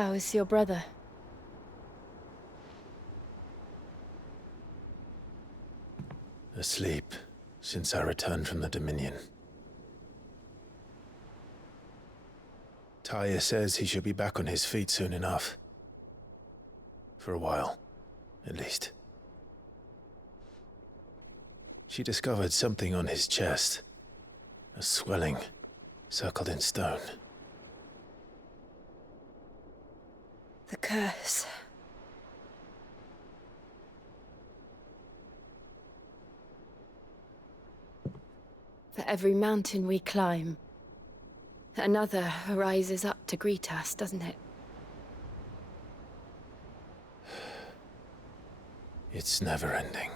How is your brother? Asleep since I returned from the Dominion. Taya says he should be back on his feet soon enough. For a while, at least. She discovered something on his chest. A swelling, circled in stone. The curse. For every mountain we climb, another rises up to greet us, doesn't it? It's never ending.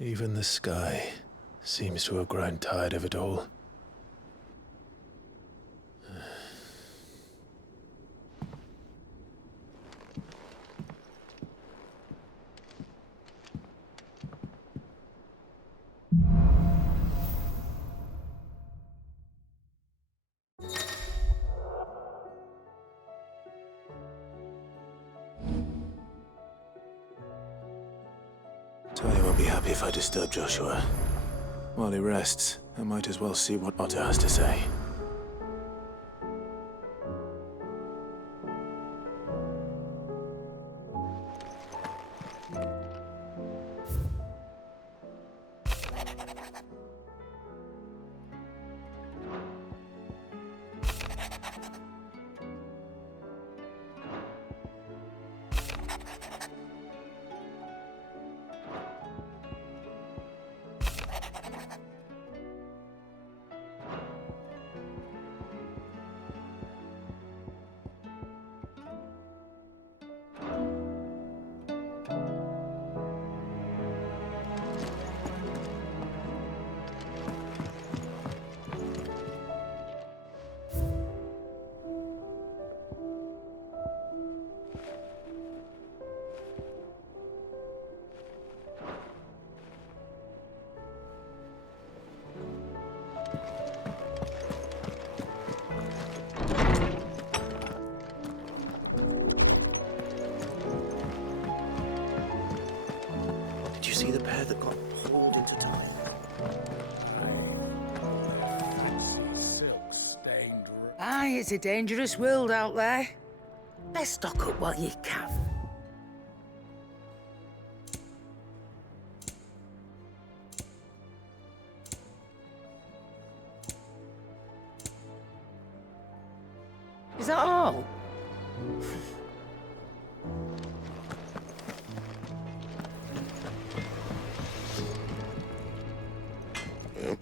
Even the sky seems to have grown tired of it all. Taya won't be happy if I disturb Joshua. While he rests, I might as well see what Otto has to say. Did you see the pair that got hauled into time? Aye, it's a dangerous world out there. Let's stock up while you can. Is that all? Yep.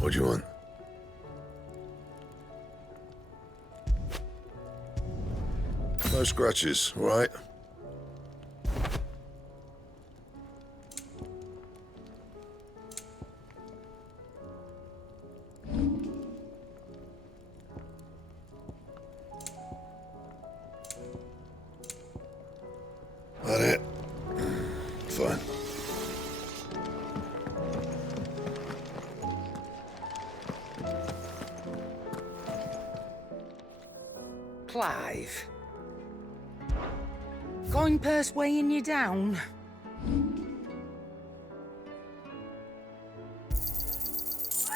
What do you want? No scratches, all right? That it? Fine. Clive. Coin purse weighing you down?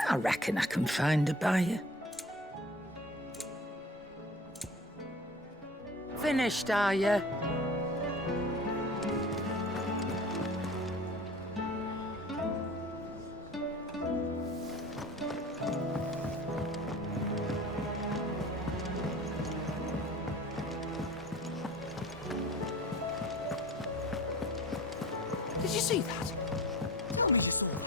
I reckon I can find a buyer. Finished, are you? Did you see that? Tell me you saw that.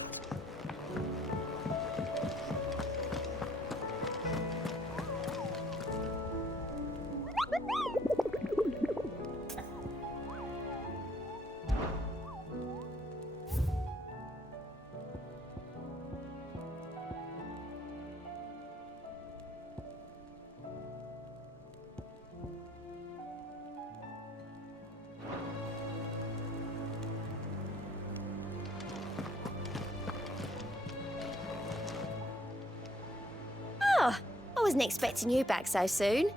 wasn't expecting you back so soon.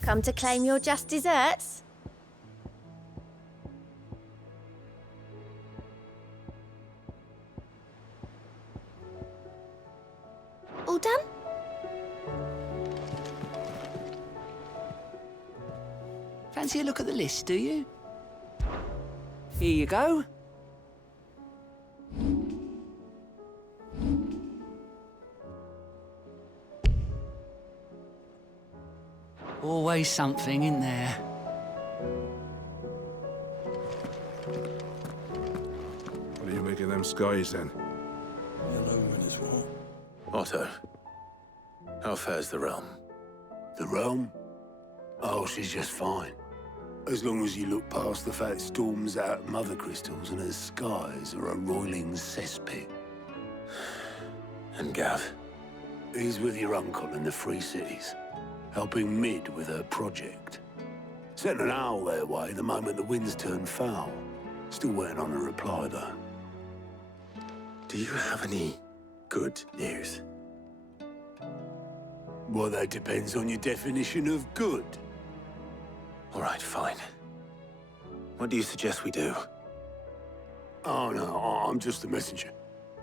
Come to claim your just desserts? All done? Fancy a look at the list, do you? Here you go. Always something in there. What do you make of them skies, then? Yellow as well. Otto, how fares the realm? The realm? Oh, she's just fine. As long as you look past the fat storms out mother crystals and her skies are a roiling cesspit. And Gav? He's with your uncle in the Free Cities, helping Mid with her project. Sent an owl their way the moment the winds turned foul. Still waiting on a reply, though. Do you have any good news? Well, that depends on your definition of good. All right, fine. What do you suggest we do? Oh, no, I'm just the messenger.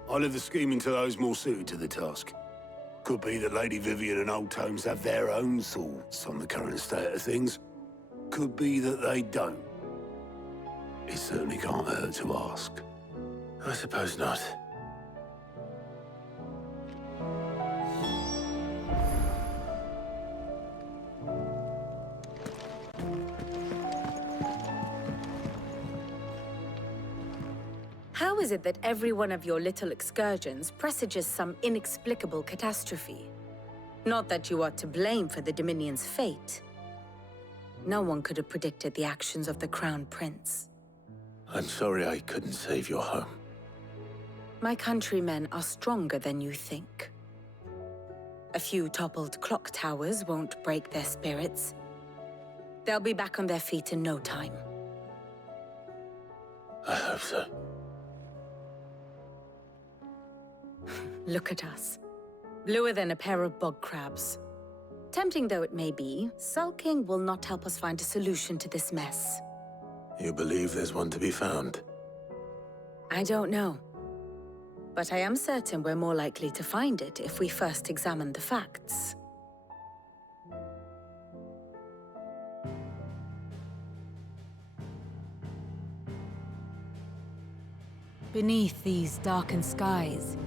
I leave the scheming to those more suited to the task. Could be that Lady Vivian and Old Tomes have their own thoughts on the current state of things. Could be that they don't. It certainly can't hurt to ask. I suppose not. How is it that every one of your little excursions presages some inexplicable catastrophe? Not that you are to blame for the Dominion's fate. No one could have predicted the actions of the Crown Prince. I'm sorry I couldn't save your home. My countrymen are stronger than you think. A few toppled clock towers won't break their spirits. They'll be back on their feet in no time. I hope so. Look at us. Bluer than a pair of bog crabs. Tempting though it may be, sulking will not help us find a solution to this mess. You believe there's one to be found? I don't know. But I am certain we're more likely to find it if we first examine the facts. Beneath these darkened skies,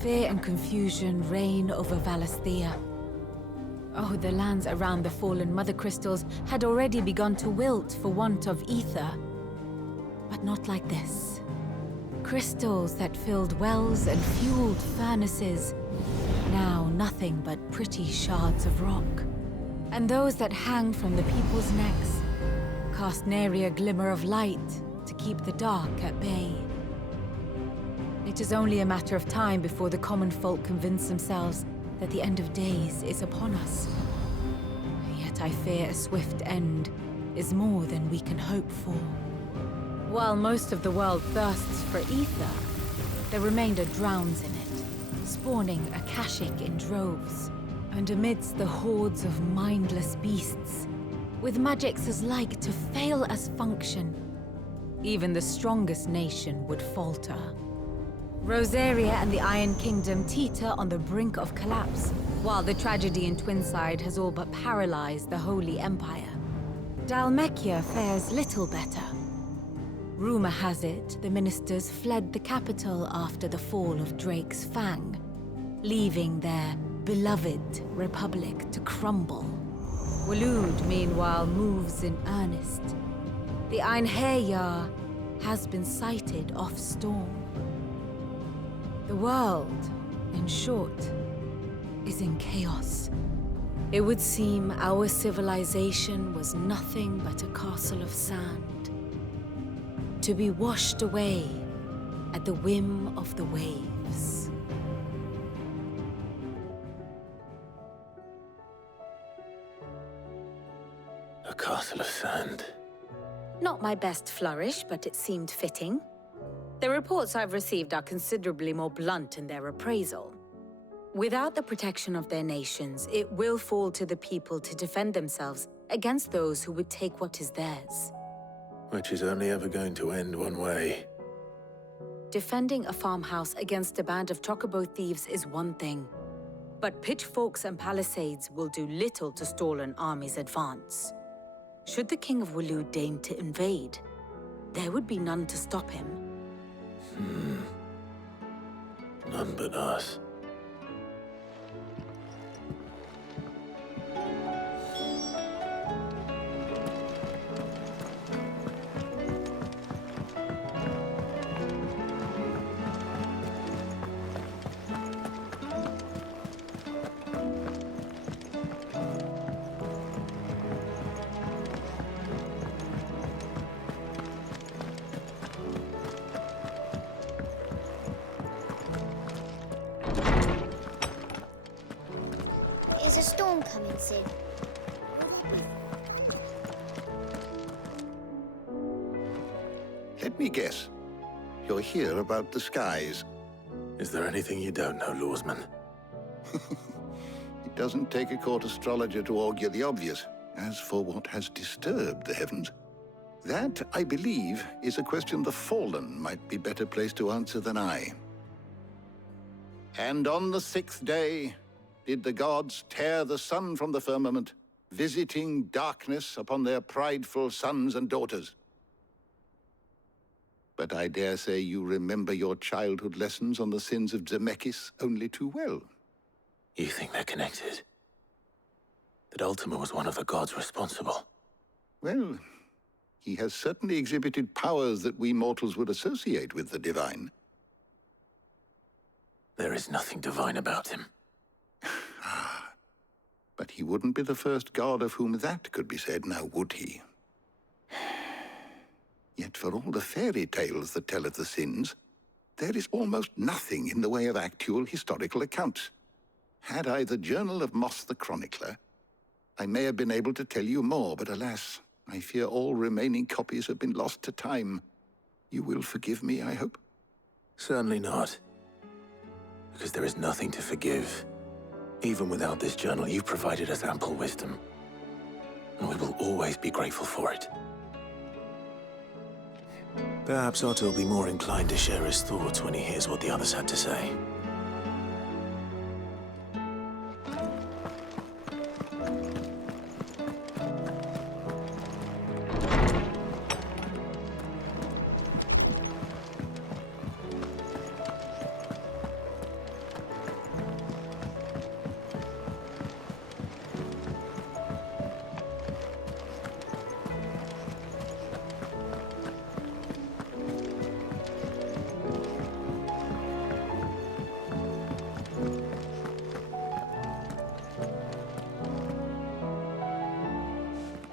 fear and confusion reign over Valisthea. Oh, the lands around the fallen mother crystals had already begun to wilt for want of ether. But not like this. Crystals that filled wells and fueled furnaces, now nothing but pretty shards of rock. And those that hang from the people's necks cast nary a glimmer of light to keep the dark at bay. It is only a matter of time before the common folk convince themselves that the end of days is upon us. Yet I fear a swift end is more than we can hope for. While most of the world thirsts for ether, the remainder drowns in it, spawning Akashic in droves. And amidst the hordes of mindless beasts, with magics as like to fail as function, even the strongest nation would falter. Rosaria and the Iron Kingdom teeter on the brink of collapse, while the tragedy in Twinside has all but paralyzed the Holy Empire. Dalmekia fares little better. Rumor has it the ministers fled the capital after the fall of Drake's Fang, leaving their beloved republic to crumble. Waloed, meanwhile, moves in earnest. The Einherjar has been sighted off Storm. The world, in short, is in chaos. It would seem our civilization was nothing but a castle of sand, to be washed away at the whim of the waves. A castle of sand. Not my best flourish, but it seemed fitting. The reports I've received are considerably more blunt in their appraisal. Without the protection of their nations, it will fall to the people to defend themselves against those who would take what is theirs. Which is only ever going to end one way. Defending a farmhouse against a band of chocobo thieves is one thing, but pitchforks and palisades will do little to stall an army's advance. Should the King of Wulu deign to invade, there would be none to stop him. None but us. Is a storm coming soon? Let me guess. You're here about the skies. Is there anything you don't know, Lawsman? It doesn't take a court astrologer to augur the obvious. As for what has disturbed the heavens, that, I believe, is a question the Fallen might be better placed to answer than I. And on the 6th day did the gods tear the sun from the firmament, visiting darkness upon their prideful sons and daughters. But I dare say you remember your childhood lessons on the sins of Zemeckis only too well. You think they're connected? That Ultima was one of the gods responsible? Well, he has certainly exhibited powers that we mortals would associate with the divine. There is nothing divine about him. But he wouldn't be the first god of whom that could be said, now would he? Yet for all the fairy tales that tell of the sins, there is almost nothing in the way of actual historical accounts. Had I the Journal of Moss the Chronicler, I may have been able to tell you more, but alas, I fear all remaining copies have been lost to time. You will forgive me, I hope? Certainly not. Because there is nothing to forgive. Even without this journal, you've provided us ample wisdom. And we will always be grateful for it. Perhaps Otto will be more inclined to share his thoughts when he hears what the others had to say.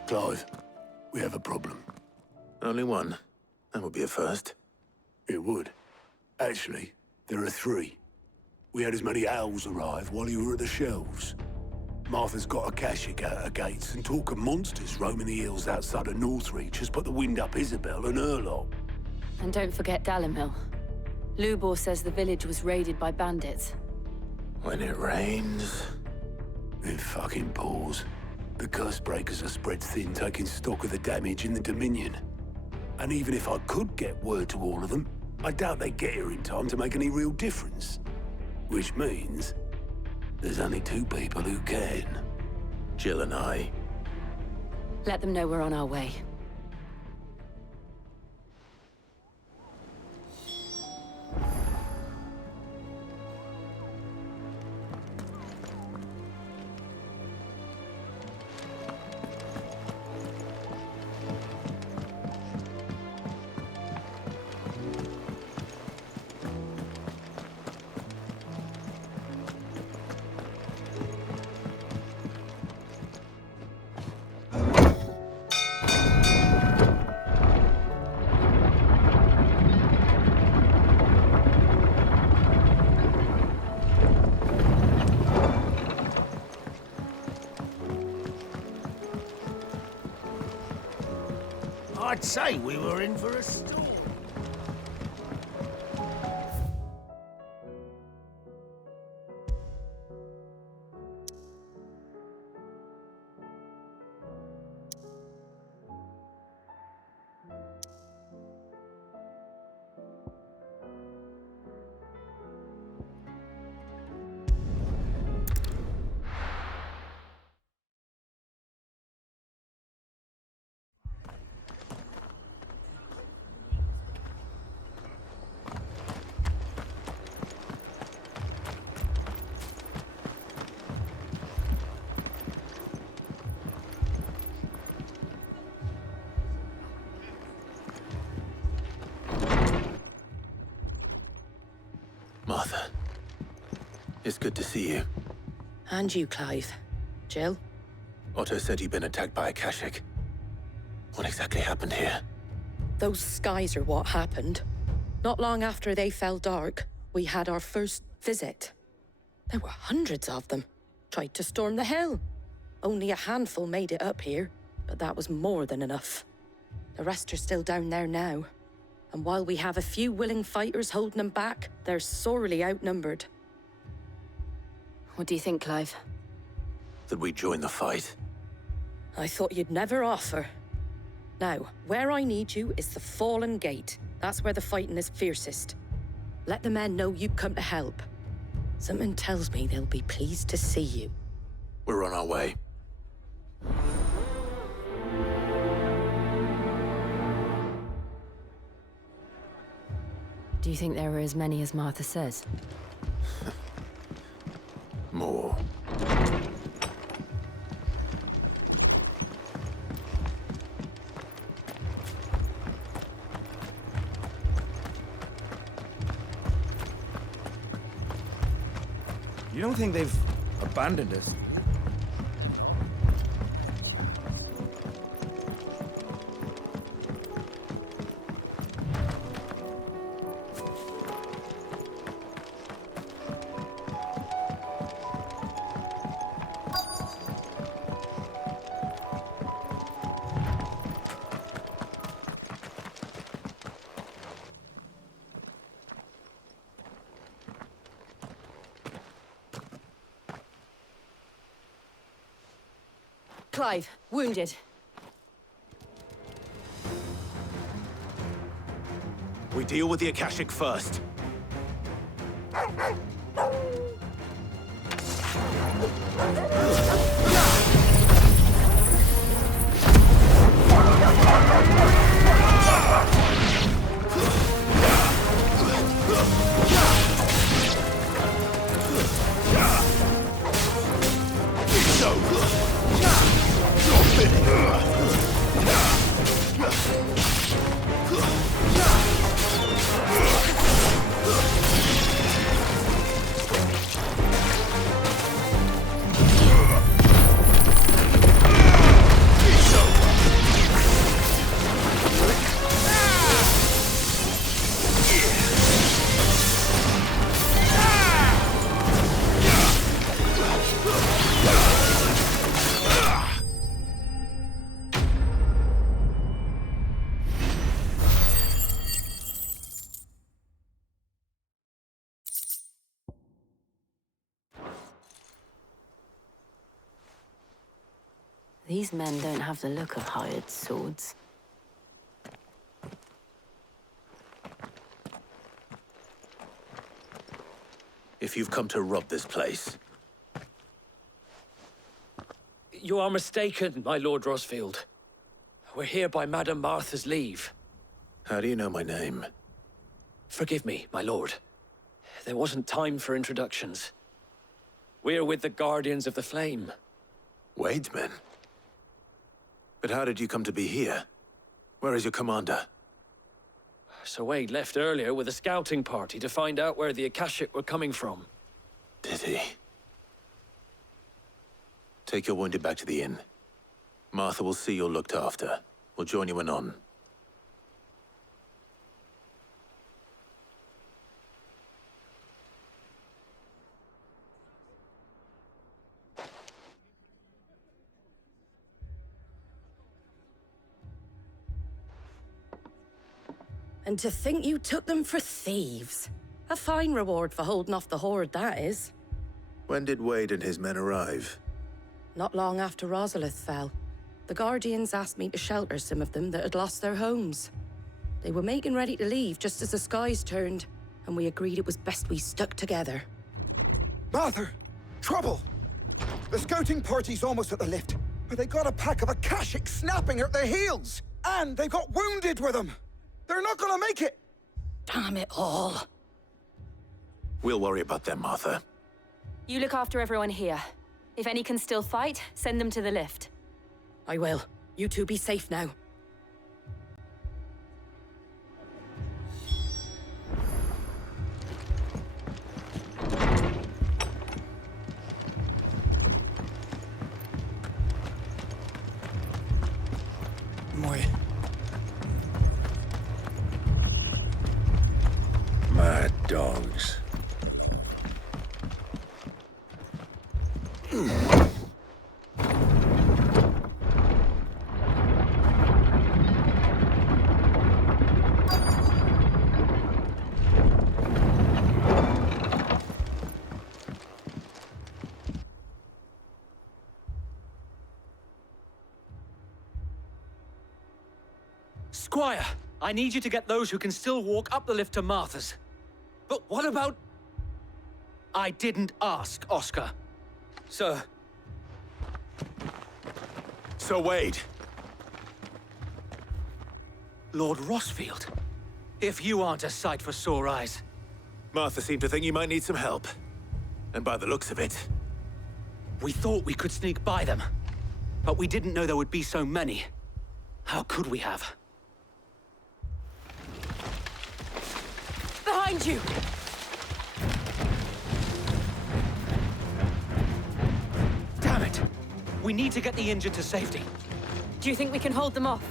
Clive, we have a problem. Only one. That would be a first. It would. Actually, there are three. We had as many owls arrive while you were at the shelves. Martha's got a Akashic at her gates, and talk of monsters roaming the hills outside of Northreach has put the wind up Isabelle and her lot. And don't forget Dalimil. Lubor says the village was raided by bandits. When it rains... It fucking pours. The curse breakers are spread thin, taking stock of the damage in the Dominion. And even if I could get word to all of them, I doubt they'd get here in time to make any real difference. Which means there's only two people who can. Jill and I. Let them know we're on our way. I'd say we were in for a storm. Martha, it's good to see you. And you, Clive. Jill? Otto said you'd been attacked by a Akashic. What exactly happened here? Those skies are what happened. Not long after they fell dark, we had our first visit. There were hundreds of them. Tried to storm the hill. Only a handful made it up here, but that was more than enough. The rest are still down there now. And while we have a few willing fighters holding them back, they're sorely outnumbered. What do you think, Clive? That we join the fight? I thought you'd never offer. Now, where I need you is the Fallen Gate. That's where the fighting is fiercest. Let the men know you've come to help. Something tells me they'll be pleased to see you. We're on our way. Do you think there were as many as Martha says? More. You don't think they've abandoned us? Clive, wounded. We deal with the Akashic first. These men don't have the look of hired swords. If you've come to rob this place... You are mistaken, my Lord Rosfield. We're here by Madame Martha's leave. How do you know my name? Forgive me, my lord. There wasn't time for introductions. We're with the Guardians of the Flame. Wade's men? But how did you come to be here? Where is your commander? Sir Wade left earlier with a scouting party to find out where the Akashic were coming from. Did he? Take your wounded back to the inn. Martha will see you're looked after. We'll join you anon. And to think you took them for thieves. A fine reward for holding off the horde, that is. When did Wade and his men arrive? Not long after Rosalith fell. The Guardians asked me to shelter some of them that had lost their homes. They were making ready to leave just as the skies turned, and we agreed it was best we stuck together. Martha! Trouble! The scouting party's almost at the lift, but they got a pack of Akashic snapping at their heels! And they got wounded with them! They're not gonna make it! Damn it all. We'll worry about them, Martha. You look after everyone here. If any can still fight, send them to the lift. I will. You two be safe now. dogs. Squire, I need you to get those who can still walk up the lift to Martha's. But what about... I didn't ask, Oscar. Sir. Sir Wade. Lord Rossfield. If you aren't a sight for sore eyes. Martha seemed to think you might need some help. And by the looks of it... We thought we could sneak by them. But we didn't know there would be so many. How could we have? Behind you! Damn it! We need to get the injured to safety. Do you think we can hold them off?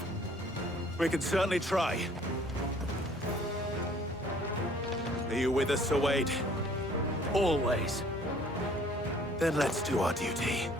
We can certainly try. Are you with us, Sir Wade? Always. Then let's do our duty.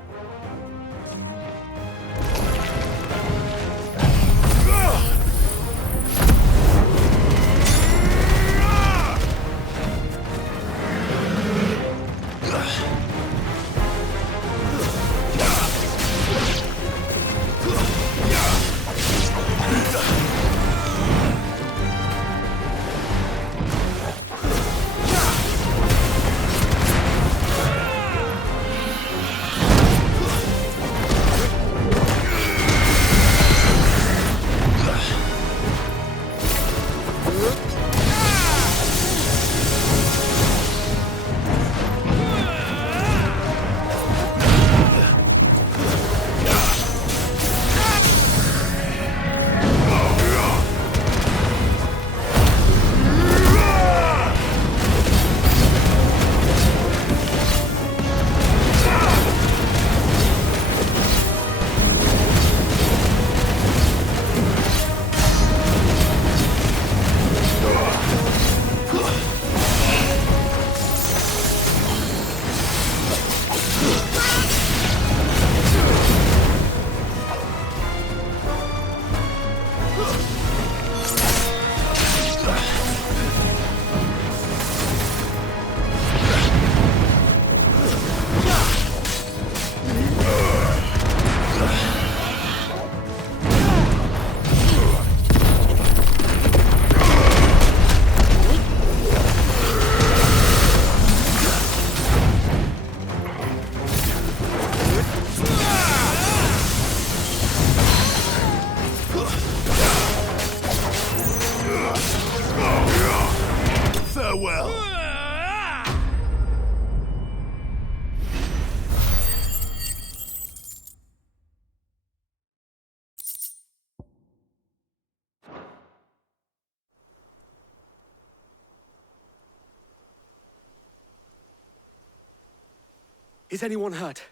Is anyone hurt?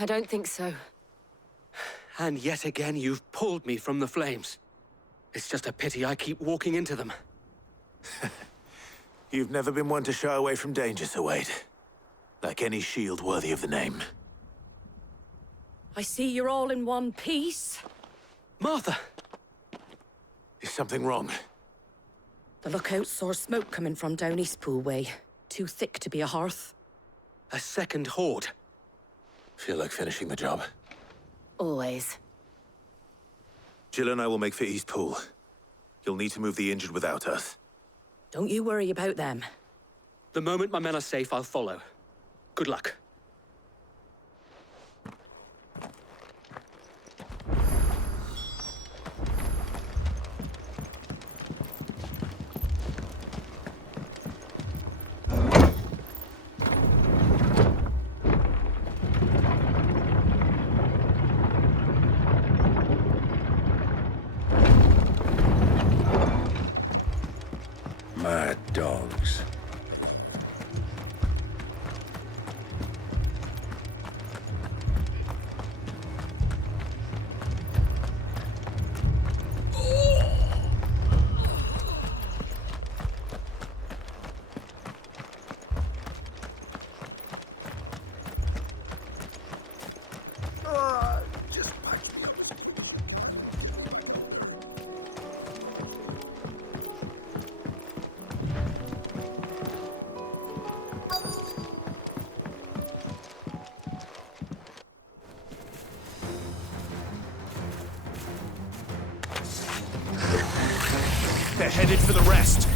I don't think so. And yet again, you've pulled me from the flames. It's just a pity I keep walking into them. You've never been one to shy away from danger, Sir Wade. Like any shield worthy of the name. I see you're all in one piece. Martha! Is something wrong? The lookout saw smoke coming from down Eastpool way. Too thick to be a hearth. A second horde. Feel like finishing the job? Always. Jill and I will make for Eastpool. You'll need to move the injured without us. Don't you worry about them. The moment my men are safe, I'll follow. Good luck. Mad dogs. headed for the rest.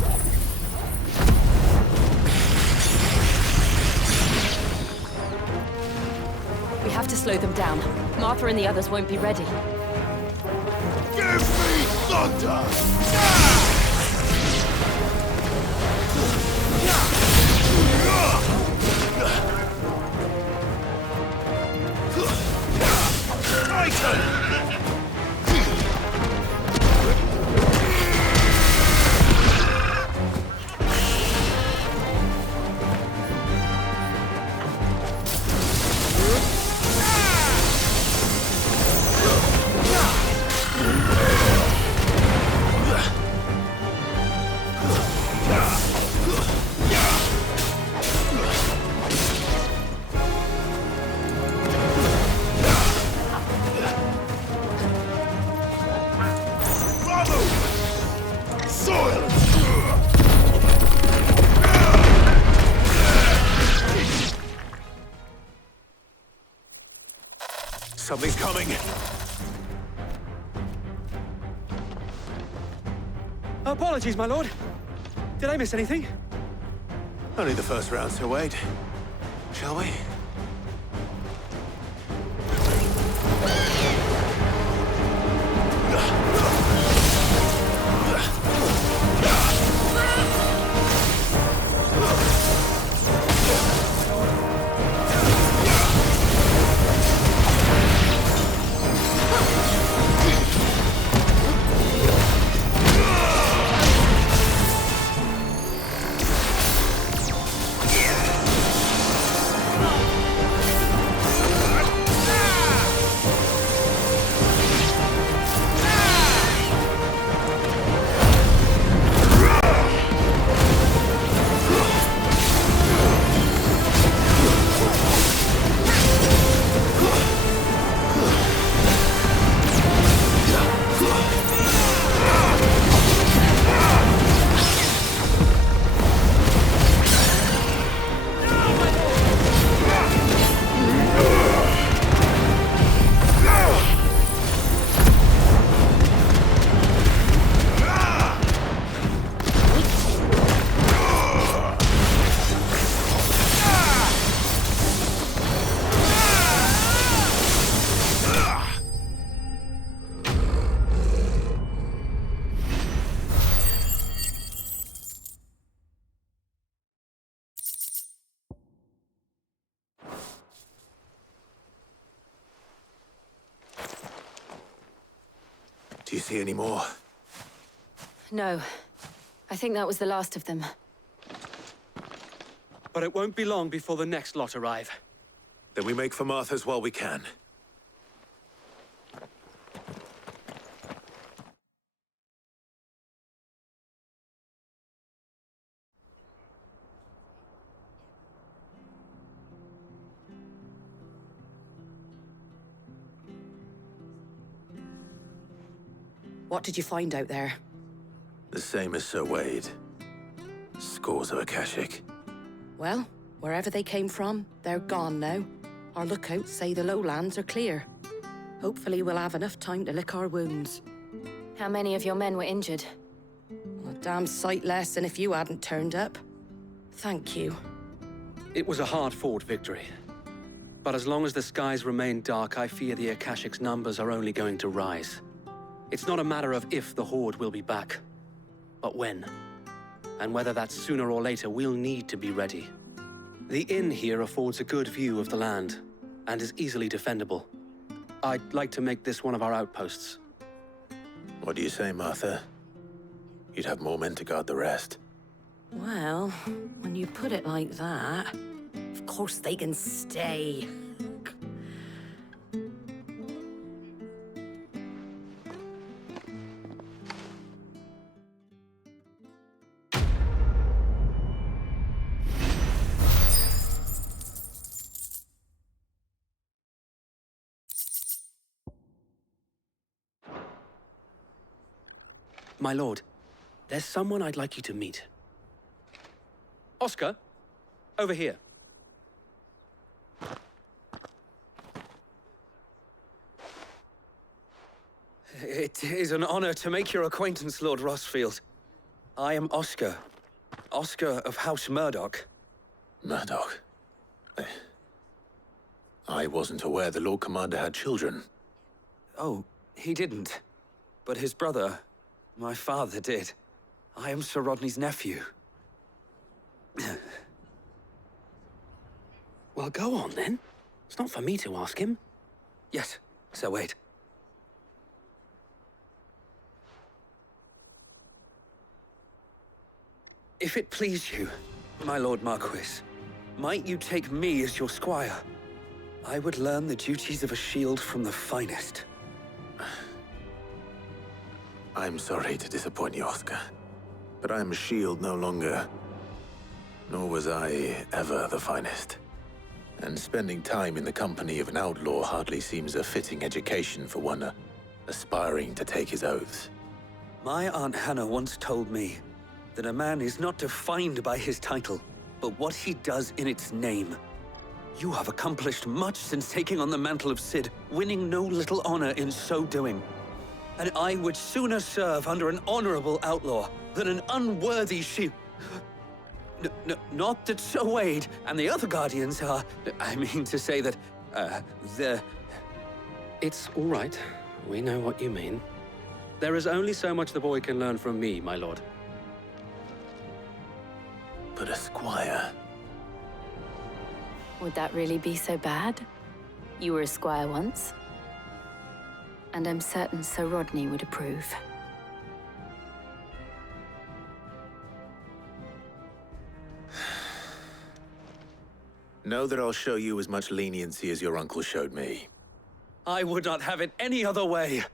We have to slow them down. Martha and the others won't be ready. Give me thunder! Titan! Something's coming. Apologies, my lord. Did I miss anything? Only the first round, so wait. Shall we? Do you see any more? No. I think that was the last of them. But it won't be long before the next lot arrive. Then we make for Martha's while we can. What did you find out there? The same as Sir Wade. Scores of Akashic. Well, wherever they came from, they're gone now. Our lookouts say the lowlands are clear. Hopefully we'll have enough time to lick our wounds. How many of your men were injured? A damn sight less than if you hadn't turned up. Thank you. It was a hard-fought victory. But as long as the skies remain dark, I fear the Akashic's numbers are only going to rise. It's not a matter of if the Horde will be back, but when. And whether that's sooner or later, we'll need to be ready. The inn here affords a good view of the land, and is easily defendable. I'd like to make this one of our outposts. What do you say, Martha? You'd have more men to guard the rest. Well, when you put it like that, of course they can stay. My lord, there's someone I'd like you to meet. Oscar, over here. It is an honor to make your acquaintance, Lord Rossfield. I am Oscar. Oscar of House Murdoch. Murdoch? I wasn't aware the Lord Commander had children. Oh, he didn't. But his brother, my father, did. I am Sir Rodney's nephew. Well, go on then. It's not for me to ask him. Yes, Sir Wade. If it please you, my Lord Marquis, might you take me as your squire? I would learn the duties of a shield from the finest. I'm sorry to disappoint you, Oscar, but I'm a shield no longer. Nor was I ever the finest. And spending time in the company of an outlaw hardly seems a fitting education for one aspiring to take his oaths. My Aunt Hannah once told me that a man is not defined by his title, but what he does in its name. You have accomplished much since taking on the mantle of Cid, winning no little honor in so doing. And I would sooner serve under an honorable outlaw than an unworthy shield. Not that Sir Wade and the other Guardians are... I mean to say that, they're... It's all right. We know what you mean. There is only so much the boy can learn from me, my lord. But a squire... Would that really be so bad? You were a squire once. And I'm certain Sir Rodney would approve. Know that I'll show you as much leniency as your uncle showed me. I would not have it any other way.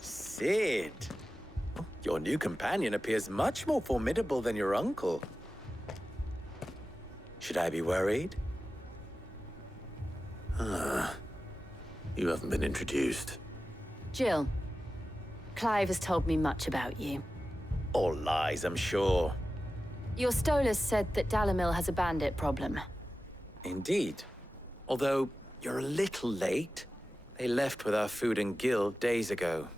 Cid! Your new companion appears much more formidable than your uncle. Should I be worried? You haven't been introduced. Jill, Clive has told me much about you. All lies, I'm sure. Your Stolas said that Dalimil has a bandit problem. Indeed. Although, you're a little late. They left with our food and guild days ago.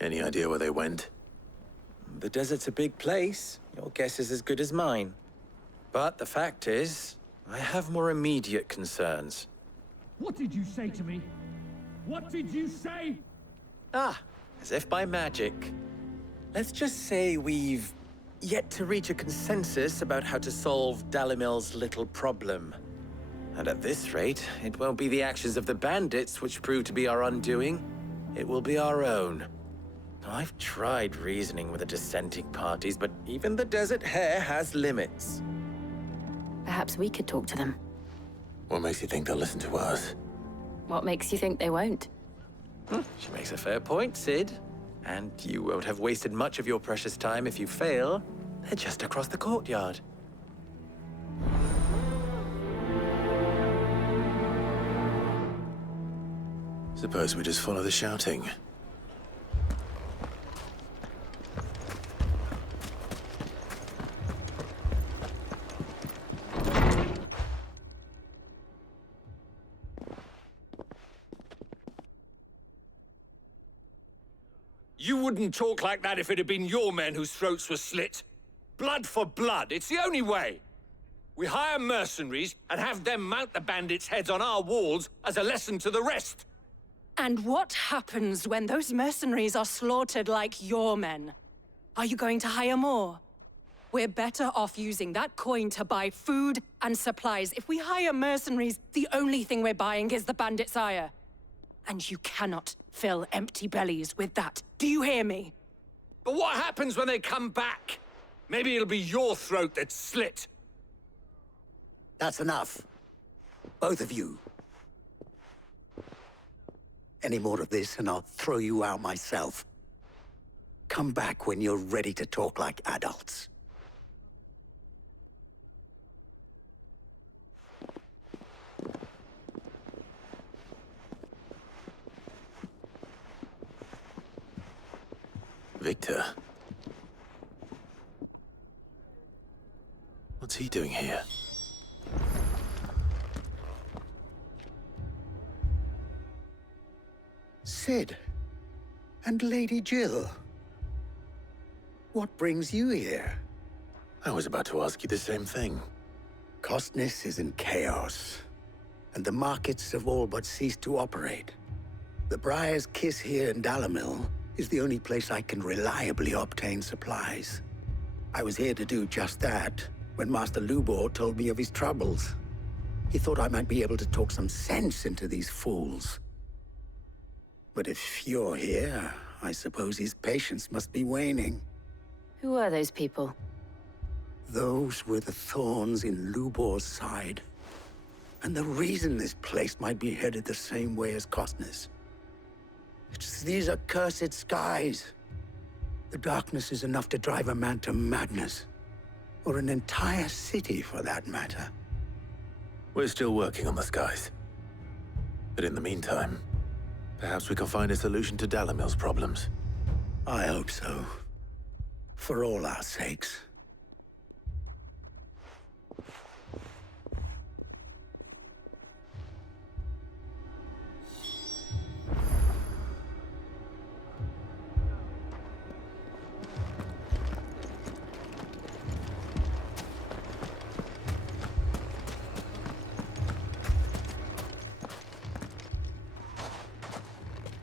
Any idea where they went? The desert's a big place. Your guess is as good as mine. But the fact is, I have more immediate concerns. What did you say to me? What did you say? Ah, as if by magic. Let's just say we've yet to reach a consensus about how to solve Dalimil's little problem. And at this rate, it won't be the actions of the bandits which prove to be our undoing. It will be our own. I've tried reasoning with the dissenting parties, but even the Desert Hare has limits. Perhaps we could talk to them. What makes you think they'll listen to us? What makes you think they won't? She makes a fair point, Cid. And you won't have wasted much of your precious time if you fail. They're just across the courtyard. Suppose we just follow the shouting. You wouldn't talk like that if it had been your men whose throats were slit. Blood for blood, it's the only way. We hire mercenaries and have them mount the bandits' heads on our walls as a lesson to the rest. And what happens when those mercenaries are slaughtered like your men? Are you going to hire more? We're better off using that coin to buy food and supplies. If we hire mercenaries, the only thing we're buying is the bandit's ire. And you cannot fill empty bellies with that. Do you hear me? But what happens when they come back? Maybe it'll be your throat that's slit. That's enough. Both of you. Any more of this and I'll throw you out myself. Come back when you're ready to talk like adults. Victor? What's he doing here? Sid. And Lady Jill. What brings you here? I was about to ask you the same thing. Costness is in chaos, and the markets have all but ceased to operate. The Briar's Kiss here in Dalimil is the only place I can reliably obtain supplies. I was here to do just that when Master Lubor told me of his troubles. He thought I might be able to talk some sense into these fools. But if you're here, I suppose his patience must be waning. Who are those people? Those were the thorns in Lubor's side. And the reason this place might be headed the same way as Costness. It's these accursed skies. The darkness is enough to drive a man to madness. Or an entire city, for that matter. We're still working on the skies. But in the meantime, perhaps we can find a solution to Dalimil's problems. I hope so. For all our sakes.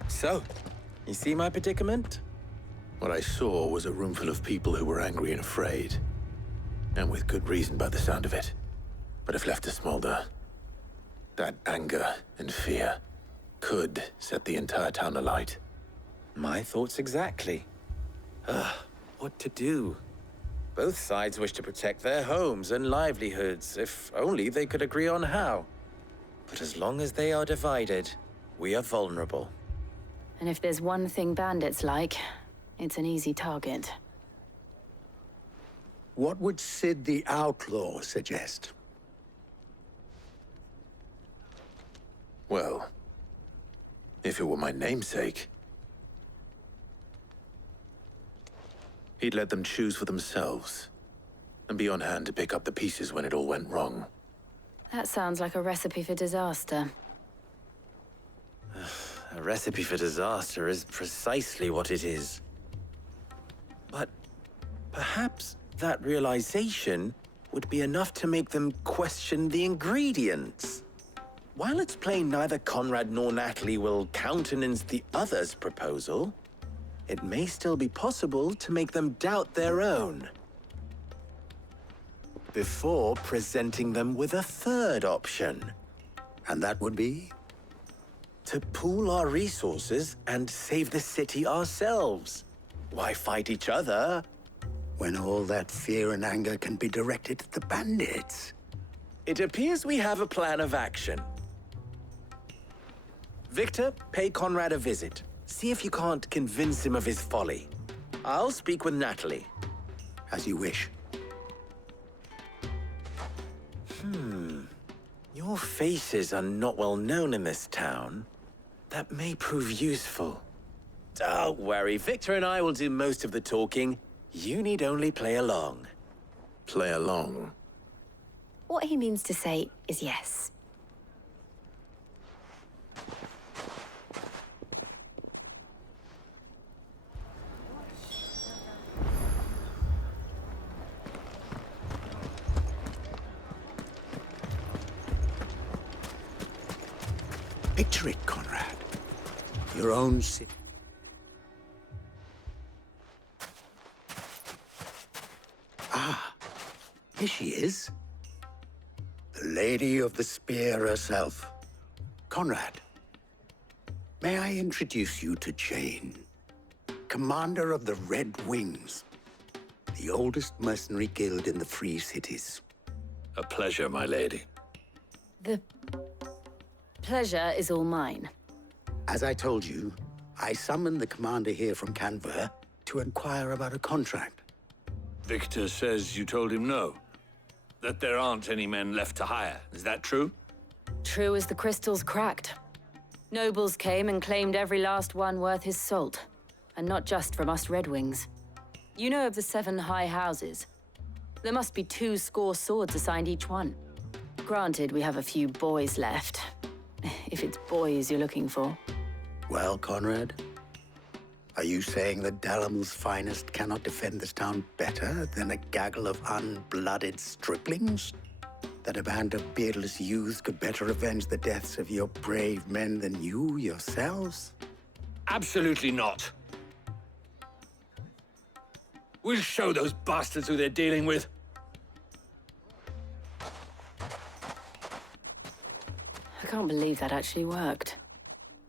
So, you see my predicament? What I saw was a room full of people who were angry and afraid. And with good reason by the sound of it. But if left to smolder, that anger and fear could set the entire town alight. My thoughts exactly. What to do? Both sides wish to protect their homes and livelihoods, if only they could agree on how. But as long as they are divided, we are vulnerable. And if there's one thing bandits like, it's an easy target. What would Sid the Outlaw suggest? Well, if it were my namesake, he'd let them choose for themselves, and be on hand to pick up the pieces when it all went wrong. That sounds like a recipe for disaster. A recipe for disaster is precisely what it is. But perhaps that realization would be enough to make them question the ingredients. While it's plain neither Conrad nor Natalie will countenance the other's proposal, it may still be possible to make them doubt their own. Before presenting them with a third option. And that would be? To pool our resources and save the city ourselves. Why fight each other? When all that fear and anger can be directed at the bandits. It appears we have a plan of action. Victor, pay Conrad a visit. See if you can't convince him of his folly. I'll speak with Natalie. As you wish. Your faces are not well known in this town. That may prove useful. Don't worry, Victor and I will do most of the talking. You need only play along. Play along? What he means to say is yes. Picture it, Conrad. Your own city. Ah, Here she is. The Lady of the Spear herself. Conrad, may I introduce you to Jane, commander of the Red Wings, the oldest mercenary guild in the Free Cities. A pleasure, my lady. The pleasure is all mine. As I told you, I summoned the commander here from Canberra to inquire about a contract. Victor says you told him no. That there aren't any men left to hire. Is that true? True as the crystals cracked. Nobles came and claimed every last one worth his salt. And not just from us Red Wings. You know of the 7 high houses. There must be 2 swords assigned each one. Granted, we have a few boys left. If it's boys you're looking for. Well, Conrad, are you saying that Dalimil's finest cannot defend this town better than a gaggle of unblooded striplings? That a band of beardless youths could better avenge the deaths of your brave men than you yourselves? Absolutely not. We'll show those bastards who they're dealing with. I can't believe that actually worked.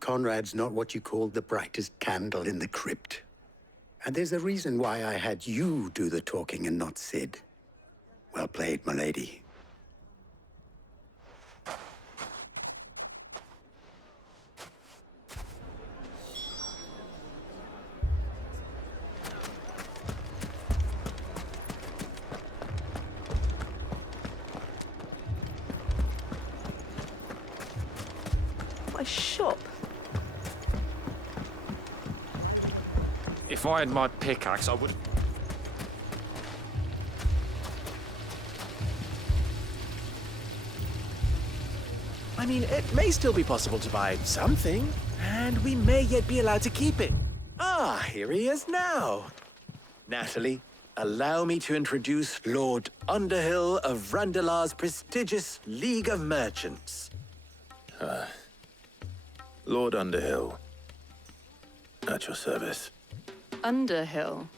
Conrad's not what you called the brightest candle in the crypt. And there's a reason why I had you do the talking and not Sid. Well played, my lady. A shop. If I had my pickaxe, I would... I mean, it may still be possible to buy something, and we may yet be allowed to keep it. Ah, here he is now. Natalie, allow me to introduce Lord Underhill of Randalar's prestigious League of Merchants. Lord Underhill. At your service. Underhill?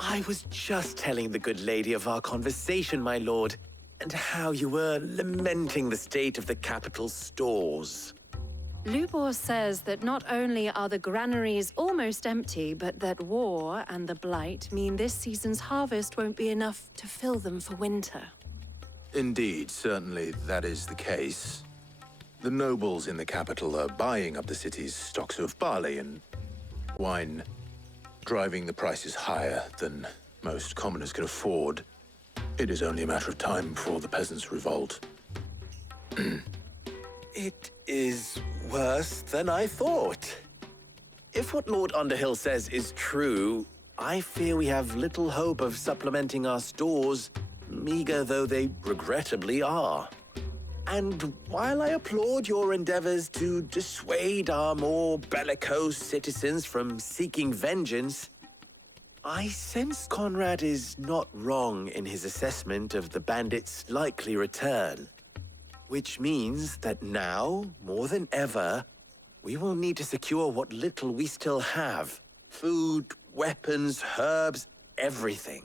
I was just telling the good lady of our conversation, my lord, and how you were lamenting the state of the capital's stores. Lubor says that not only are the granaries almost empty, but that war and the blight mean this season's harvest won't be enough to fill them for winter. Indeed, certainly that is the case. The nobles in the capital are buying up the city's stocks of barley and wine, driving the prices higher than most commoners can afford. It is only a matter of time before the peasants revolt. It is worse than I thought. If what Lord Underhill says is true, I fear we have little hope of supplementing our stores, meager though they regrettably are. And while I applaud your endeavors to dissuade our more bellicose citizens from seeking vengeance, I sense Conrad is not wrong in his assessment of the bandits' likely return. Which means that now, more than ever, we will need to secure what little we still have. Food, weapons, herbs, everything.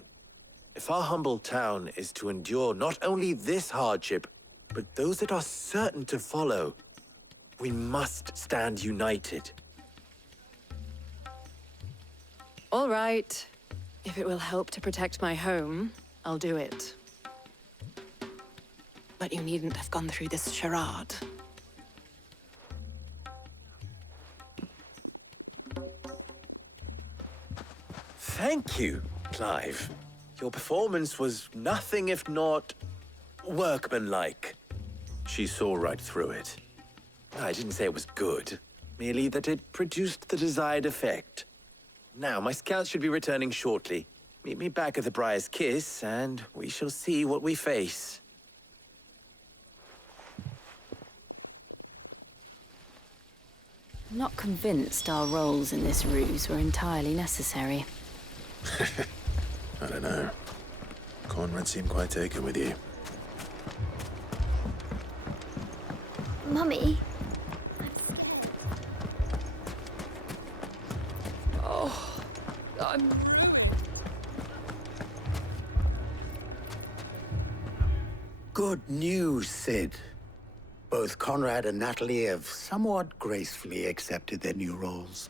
If our humble town is to endure not only this hardship, but those that are certain to follow, we must stand united. All right. If it will help to protect my home, I'll do it. But you needn't have gone through this charade. Thank you, Clive. Your performance was nothing if not workmanlike. She saw right through it. I didn't say it was good, merely that it produced the desired effect. Now, my scouts should be returning shortly. Meet me back at the Briar's Kiss, and we shall see what we face. I'm not convinced our roles in this ruse were entirely necessary. I don't know. Conrad seemed quite taken with you. Mummy? Oh, I'm... Good news, Sid. Both Conrad and Natalie have somewhat gracefully accepted their new roles.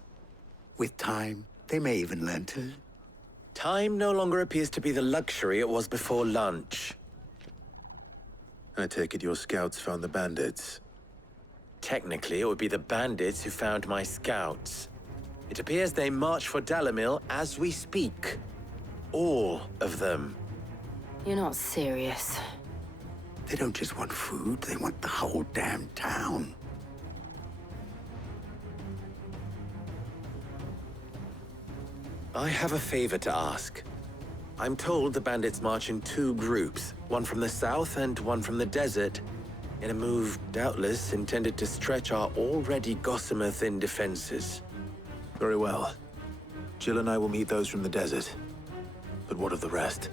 With time, they may even learn to... Time no longer appears to be the luxury it was before lunch. I take it your scouts found the bandits. Technically, it would be the bandits who found my scouts. It appears they march for Dalimil as we speak. All of them. You're not serious. They don't just want food, they want the whole damn town. I have a favor to ask. I'm told the bandits march in 2 groups, one from the south and one from the desert, in a move doubtless intended to stretch our already gossamer-thin defenses. Very well. Jill and I will meet those from the desert. But what of the rest?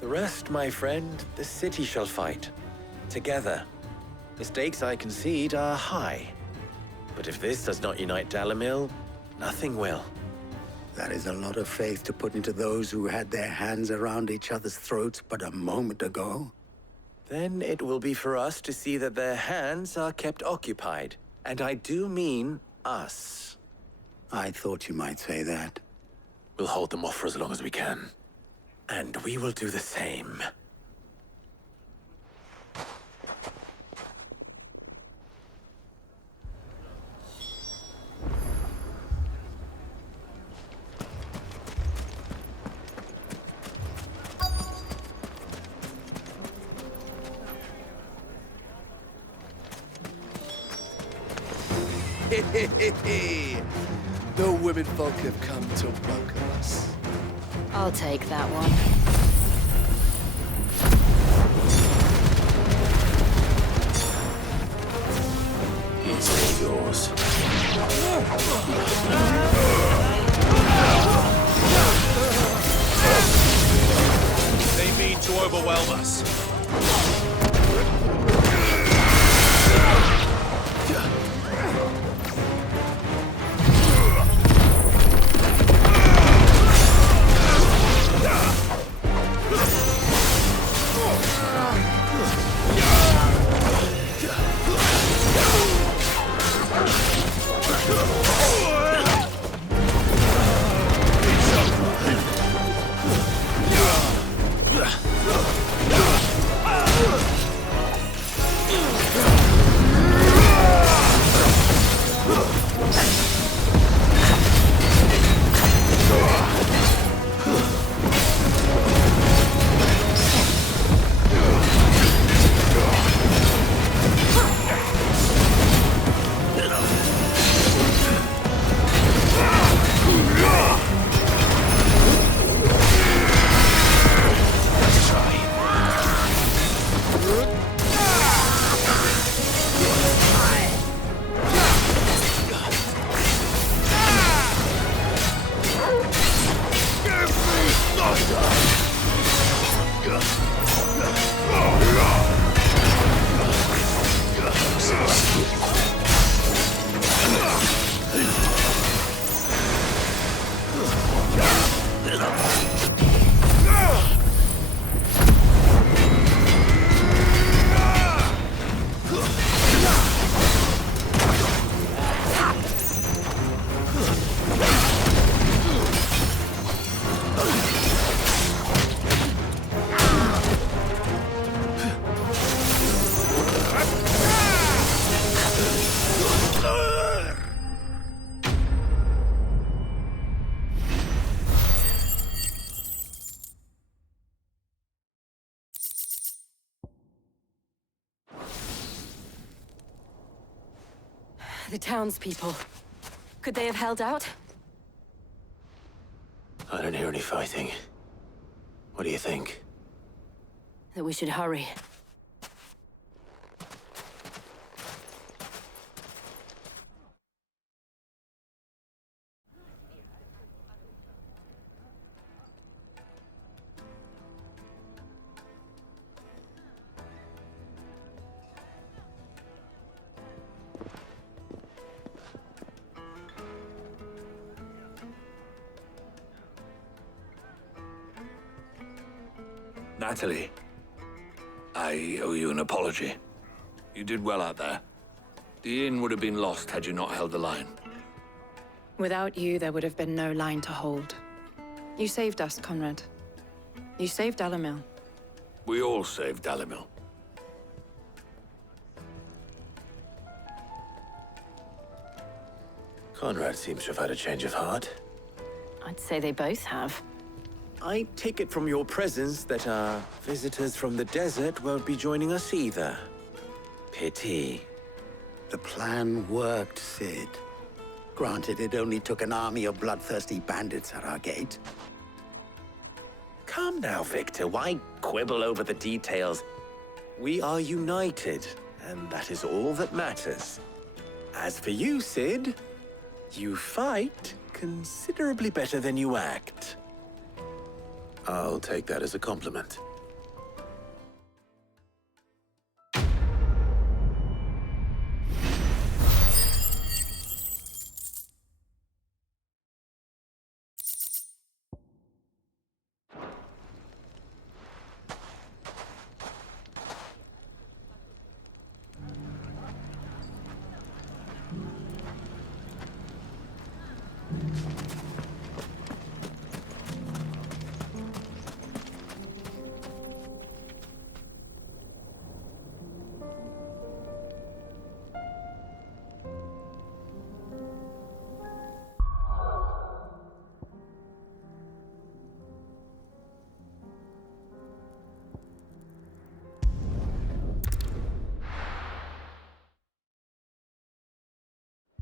The rest, my friend, the city shall fight. Together. The stakes, I concede, are high. But if this does not unite Dalimil, nothing will. That is a lot of faith to put into those who had their hands around each other's throats but a moment ago. Then it will be for us to see that their hands are kept occupied. And I do mean us. I thought you might say that. We'll hold them off for as long as we can. And we will do the same. The women folk have come to welcome us. I'll take that one. He's yours. They mean to overwhelm us. The townspeople. Could they have held out? I don't hear any fighting. What do you think? That we should hurry. Natalie, I owe you an apology. You did well out there. The inn would have been lost had you not held the line. Without you, there would have been no line to hold. You saved us, Conrad. You saved Dalimil. We all saved Dalimil. Conrad seems to have had a change of heart. I'd say they both have. I take it from your presence that our visitors from the desert won't be joining us either. Pity. The plan worked, Sid. Granted, it only took an army of bloodthirsty bandits at our gate. Calm now, Victor. Why quibble over the details? We are united, and that is all that matters. As for you, Sid, you fight considerably better than you act. I'll take that as a compliment.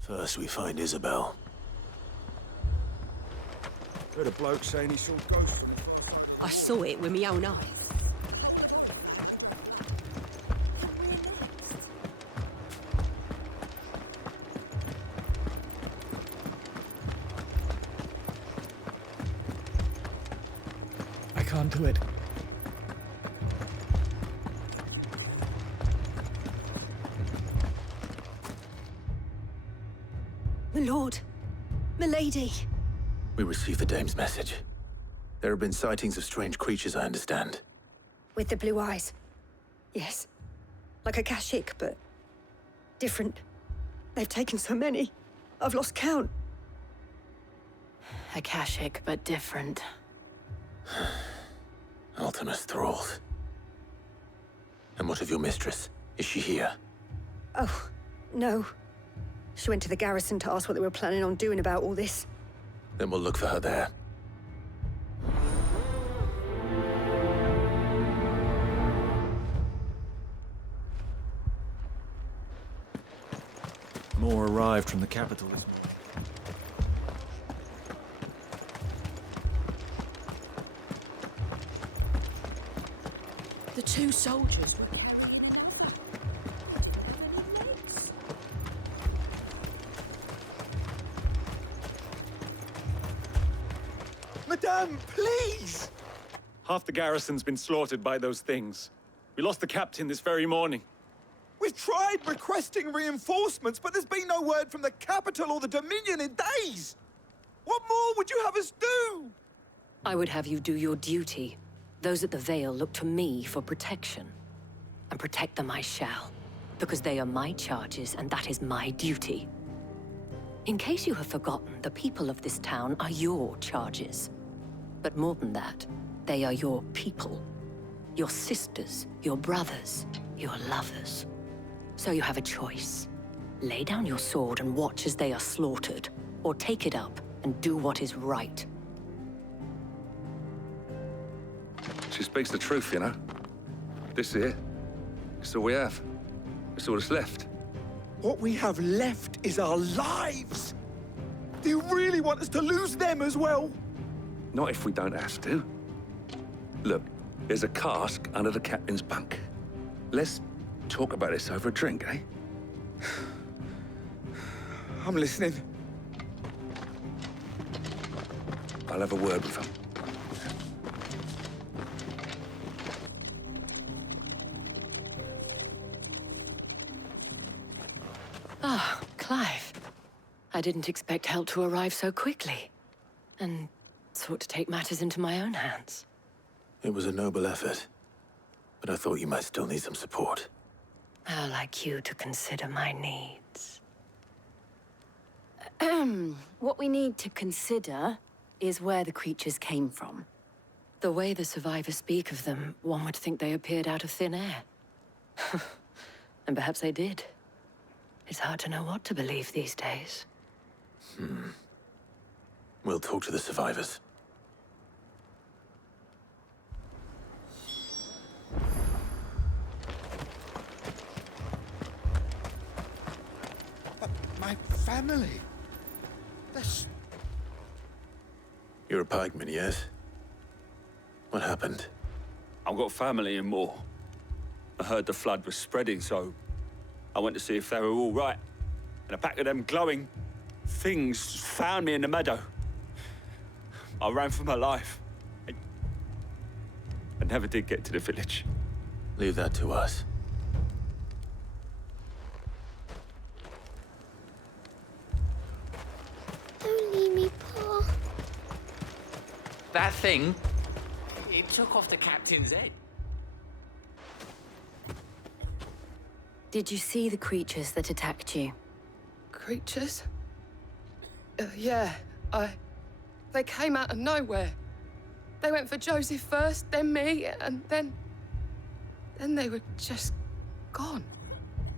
First we find Isabelle. Heard a bloke saying he saw ghosts from it. I saw it with my own eyes. I can't do it. My lord, my lady. We received the dame's message. There have been sightings of strange creatures, I understand. With the blue eyes. Yes. Like a Kashik, but different. They've taken so many. I've lost count. Akashic, but different. Ultimus thralls. And what of your mistress? Is she here? Oh, no. She went to the garrison to ask what they were planning on doing about all this. Then we'll look for her there. More arrived from the capital this morning. The two soldiers were carrying Madame, please! Half the garrison's been slaughtered by those things. We lost the captain this very morning. We've tried requesting reinforcements, but there's been no word from the capital or the Dominion in days! What more would you have us do? I would have you do your duty. Those at the Vale look to me for protection. And protect them I shall, because they are my charges and that is my duty. In case you have forgotten, the people of this town are your charges. But more than that, they are your people. Your sisters, your brothers, your lovers. So you have a choice. Lay down your sword and watch as they are slaughtered, or take it up and do what is right. She speaks the truth, you know. This here, it's all we have. It's all that's left. What we have left is our lives! Do you really want us to lose them as well? Not if we don't have to. Look, there's a cask under the captain's bunk. Let's talk about this over a drink, eh? I'm listening. I'll have a word with him. Ah, Clive. I didn't expect help to arrive so quickly. And sought to take matters into my own hands. It was a noble effort, but I thought you might still need some support. I'd like you to consider my needs. What we need to consider is where the creatures came from. The way the survivors speak of them, one would think they appeared out of thin air. And perhaps they did. It's hard to know what to believe these days. We'll talk to the survivors. But my family... This... You're a pikeman, yes? What happened? I've got family in Moor. I heard the flood was spreading, so I went to see if they were all right. And a pack of them glowing things found me in the meadow. I ran for my life. I never did get to the village. Leave that to us. Don't leave me, Pa. That thing, it took off the captain's head. Did you see the creatures that attacked you? Creatures? Yeah, They came out of nowhere. They went for Joseph first, then me, and then they were just gone.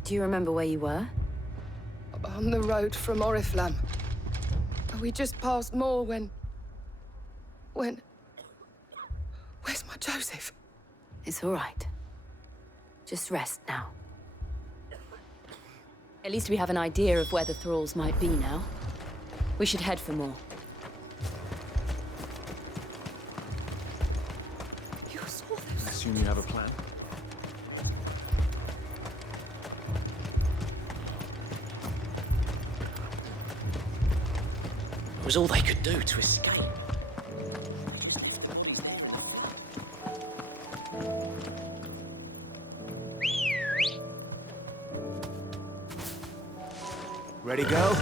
Do you remember where you were? On the road from Oriflamme. We just passed Moor when... Where's my Joseph? It's all right. Just rest now. At least we have an idea of where the thralls might be now. We should head for more. You saw this? I assume you have a plan? It was all they could do to escape. Ready, go?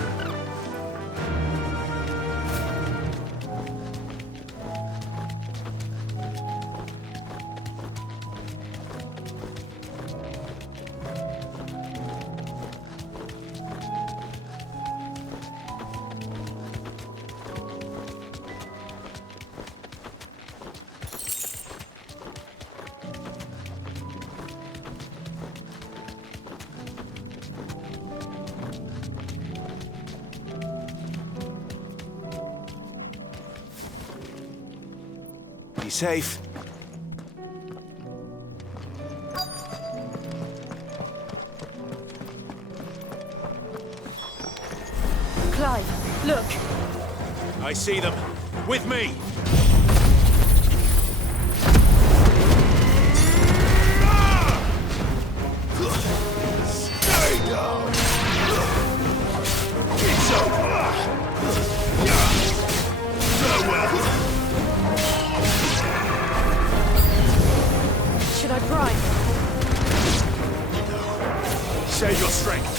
Be safe. Clive, look! I see them. With me! Stay down! It's over! Farewell! Should I prime? Save your strength.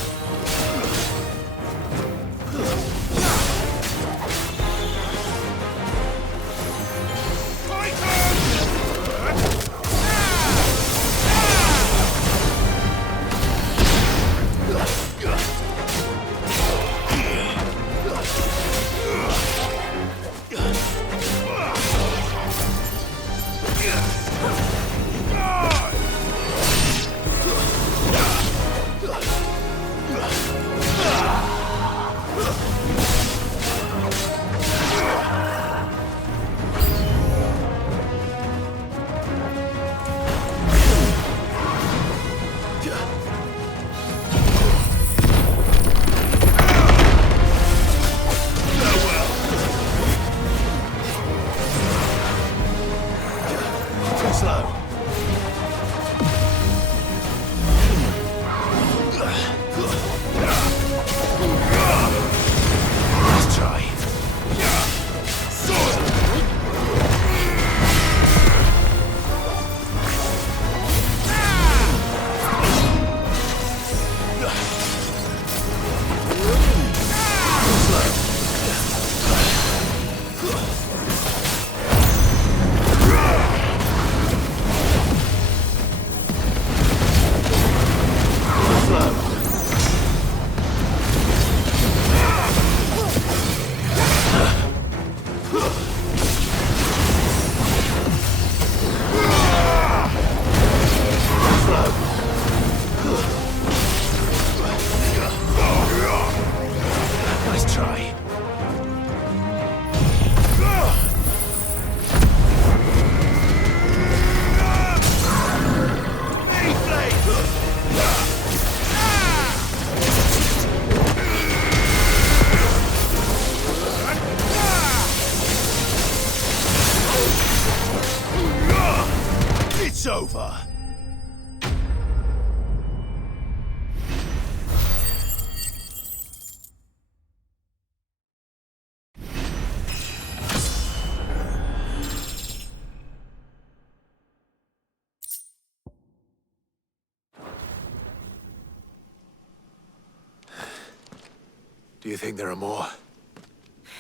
Do you think there are more?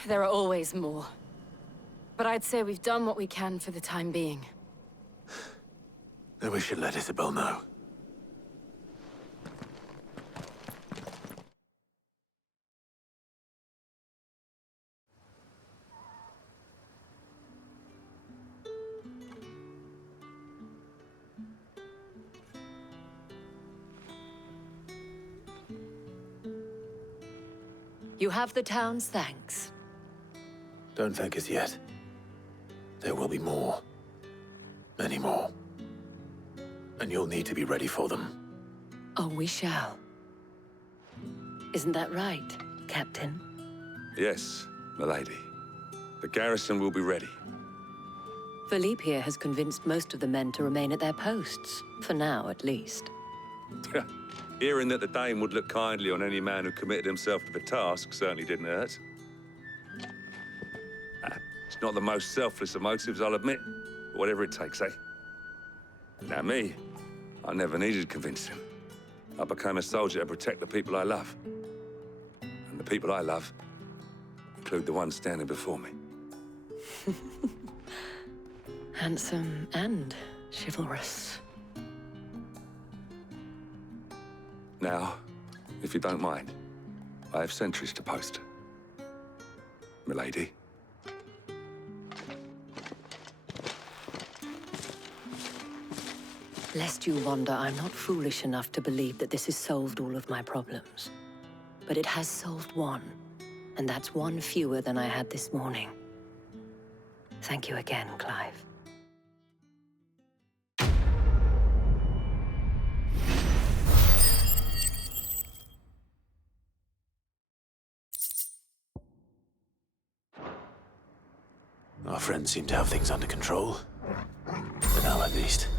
There are always more. But I'd say we've done what we can for the time being. Then we should let Isabelle know. You have the town's thanks. Don't thank us yet. There will be more. Many more. And you'll need to be ready for them. Oh, we shall. Isn't that right, Captain? Yes, milady. The garrison will be ready. Philippe here has convinced most of the men to remain at their posts, for now at least. Hearing that the Dane would look kindly on any man who committed himself to the task certainly didn't hurt. It's not the most selfless of motives, I'll admit. But whatever it takes, eh? Now me, I never needed convincing. I became a soldier to protect the people I love. And the people I love include the ones standing before me. Handsome and chivalrous. Now, if you don't mind, I have sentries to post. Milady. Lest you wonder, I'm not foolish enough to believe that this has solved all of my problems. But it has solved one, and that's one fewer than I had this morning. Thank you again, Clive. Our friends seem to have things under control. For now, at least.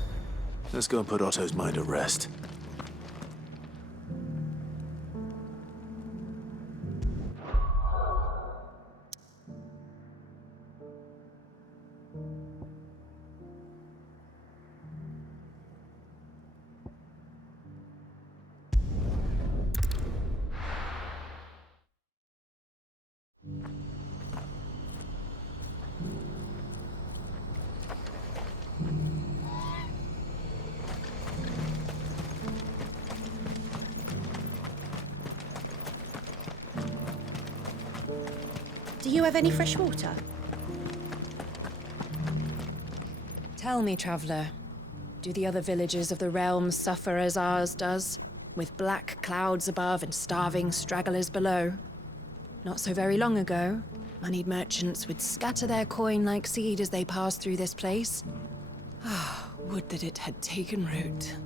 Let's go and put Otto's mind at rest. Do you have any fresh water? Tell me, traveler, do the other villages of the realm suffer as ours does, with black clouds above and starving stragglers below? Not so very long ago, moneyed merchants would scatter their coin like seed as they passed through this place. Ah, would that it had taken root.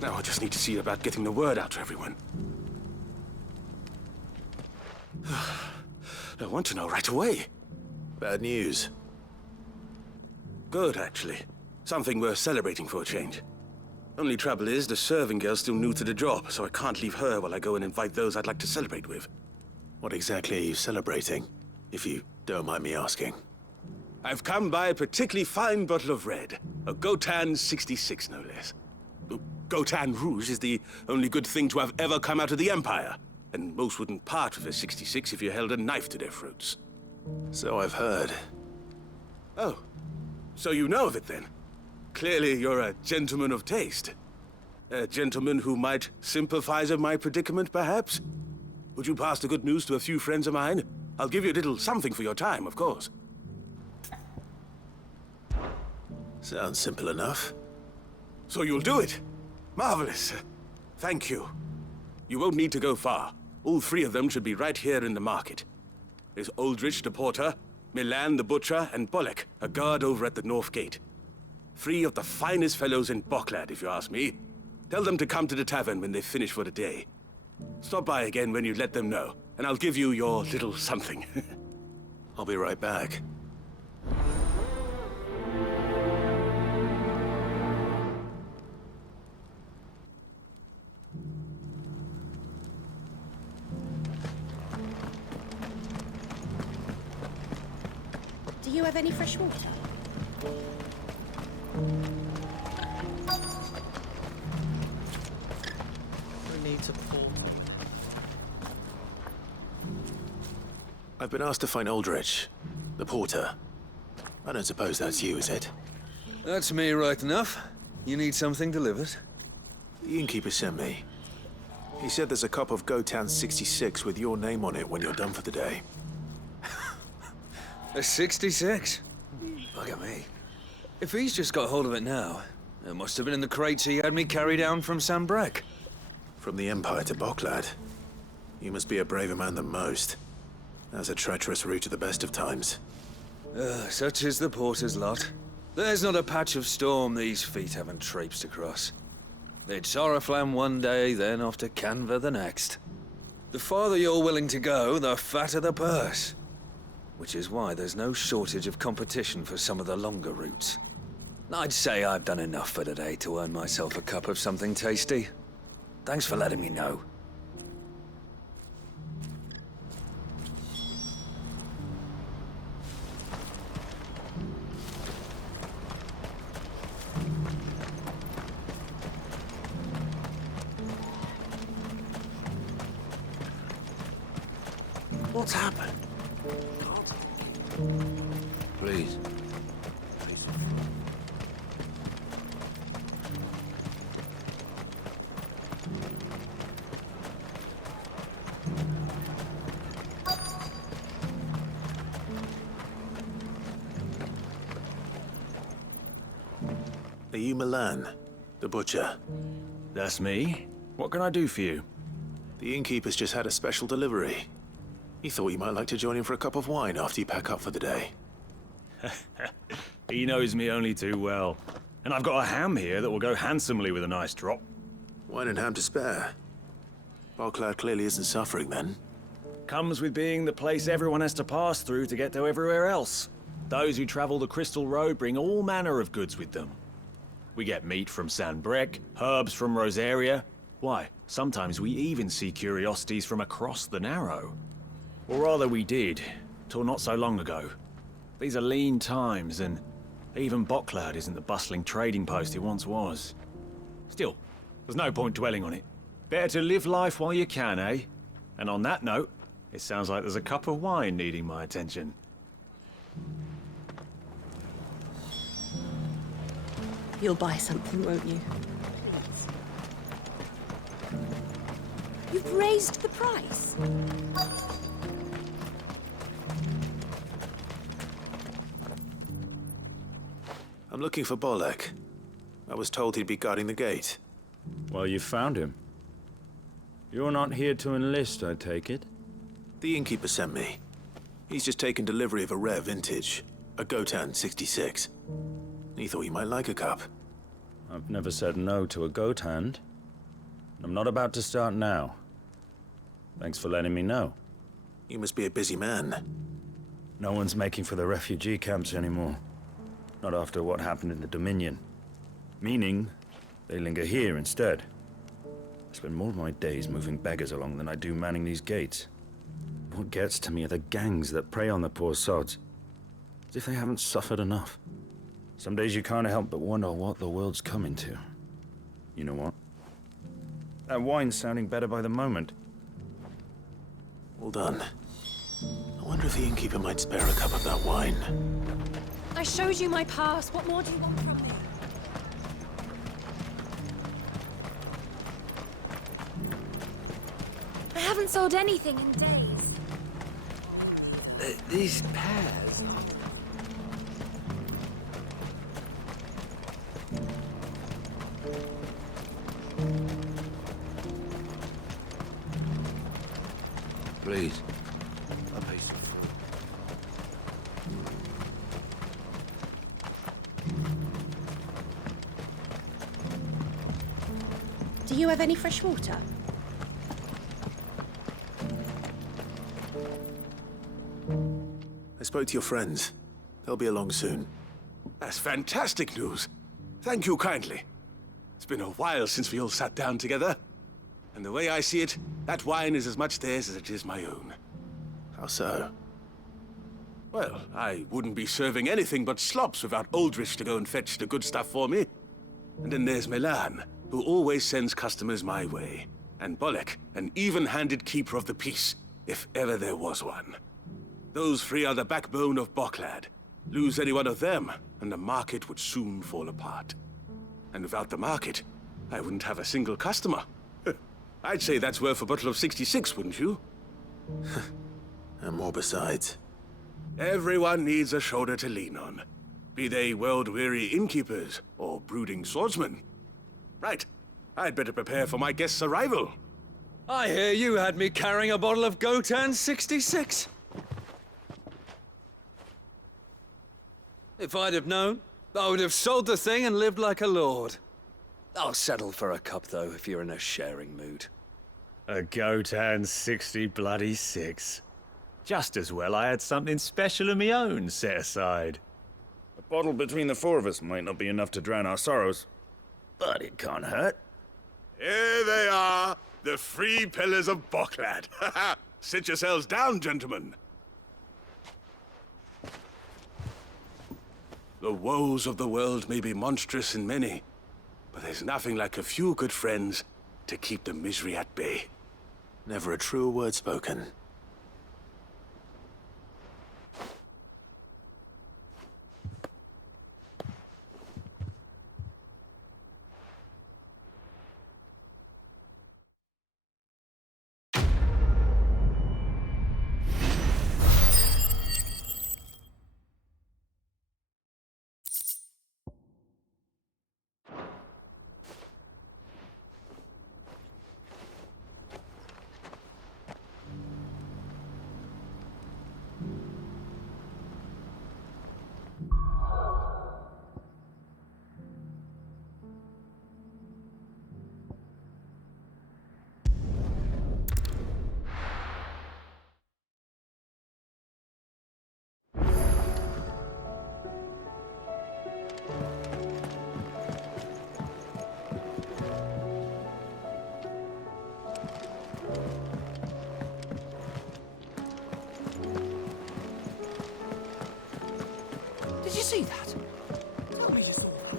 Now I just need to see about getting the word out to everyone. I want to know right away. Bad news. Good, actually. Something worth celebrating for a change. Only trouble is, the serving girl's still new to the job, so I can't leave her while I go and invite those I'd like to celebrate with. What exactly are you celebrating, if you don't mind me asking? I've come by a particularly fine bottle of red. A Gotan 66, no less. Gotan Rouge is the only good thing to have ever come out of the Empire. And most wouldn't part with a 66 if you held a knife to their throats. So I've heard. Oh, so you know of it then? Clearly you're a gentleman of taste. A gentleman who might sympathize with my predicament, perhaps? Would you pass the good news to a few friends of mine? I'll give you a little something for your time, of course. Sounds simple enough. So you'll do it? Marvelous. Thank you. You won't need to go far. All three of them should be right here in the market. There's Aldrich the porter, Milan the butcher, and Bolek, a guard over at the north gate. Three of the finest fellows in Boklad, if you ask me. Tell them to come to the tavern when they finish for the day. Stop by again when you let them know, and I'll give you your little something. I'll be right back. Do you have any fresh water? me to pull. I've been asked to find Aldrich, the porter. I don't suppose that's you, is it? That's me right enough. You need something delivered? The innkeeper sent me. He said there's a cup of Gotan 66 with your name on it when you're done for the day. A 66? Bugger me. If he's just got hold of it now, it must have been in the crates he had me carry down from Sanbrek. From the Empire to Boklad. You must be a braver man than most. That's a treacherous route at the best of times. Such is the porter's lot. There's not a patch of storm these feet haven't traipsed across. It's Oriflamme one day, then off to Canva the next. The farther you're willing to go, the fatter the purse. Which is why there's no shortage of competition for some of the longer routes. I'd say I've done enough for today to earn myself a cup of something tasty. Thanks for letting me know. What's happened? Please. Are you Milan, the butcher? That's me. What can I do for you? The innkeeper's just had a special delivery. He thought you might like to join him for a cup of wine after you pack up for the day. He knows me only too well. And I've got a ham here that will go handsomely with a nice drop. Wine and ham to spare. Boklad clearly isn't suffering then. Comes with being the place everyone has to pass through to get to everywhere else. Those who travel the Crystal Road bring all manner of goods with them. We get meat from Sanbrek, herbs from Rosaria. Why, sometimes we even see curiosities from across the Narrow. Or rather we did, till not so long ago. These are lean times, and even Boklad isn't the bustling trading post it once was. Still, there's no point dwelling on it. Better to live life while you can, eh? And on that note, it sounds like there's a cup of wine needing my attention. You'll buy something, won't you? You've raised the price. I'm looking for Bolek. I was told he'd be guarding the gate. Well, you found him. You're not here to enlist, I take it? The innkeeper sent me. He's just taken delivery of a rare vintage, a Gotan 66. He thought you might like a cup. I've never said no to a goat hand. I'm not about to start now. Thanks for letting me know. You must be a busy man. No one's making for the refugee camps anymore. Not after what happened in the Dominion. Meaning, they linger here instead. I spend more of my days moving beggars along than I do manning these gates. What gets to me are the gangs that prey on the poor sods. As if they haven't suffered enough. Some days you can't help but wonder what the world's coming to. You know what? That wine's sounding better by the moment. Well done. I wonder if the innkeeper might spare a cup of that wine. I showed you my pass. What more do you want from me? I haven't sold anything in days. These pears. Please. A piece of fruit. Do you have any fresh water? I spoke to your friends. They'll be along soon. That's fantastic news. Thank you kindly. It's been a while since we all sat down together. And the way I see it, that wine is as much theirs as it is my own. How so? Well, I wouldn't be serving anything but slops without Aldrich to go and fetch the good stuff for me. And then there's Milan, who always sends customers my way. and Bolek, an even-handed keeper of the peace, if ever there was one. Those three are the backbone of Boklad. Lose any one of them, and the market would soon fall apart. And without the market, I wouldn't have a single customer. I'd say that's worth a bottle of 66, wouldn't you? And more besides. Everyone needs a shoulder to lean on. Be they world-weary innkeepers or brooding swordsmen. Right. I'd better prepare for my guest's arrival. I hear you had me carrying a bottle of Gotan 66. If I'd have known, I would have sold the thing and lived like a lord. I'll settle for a cup, though, if you're in a sharing mood. A Gotan 66. Just as well I had something special of my own set aside. A bottle between the four of us might not be enough to drown our sorrows, but it can't hurt. Here they are, the three pillars of Boklad. Sit yourselves down, gentlemen. The woes of the world may be monstrous in many, but there's nothing like a few good friends to keep the misery at bay. Never a truer word spoken. Did you see that? Tell me you saw that.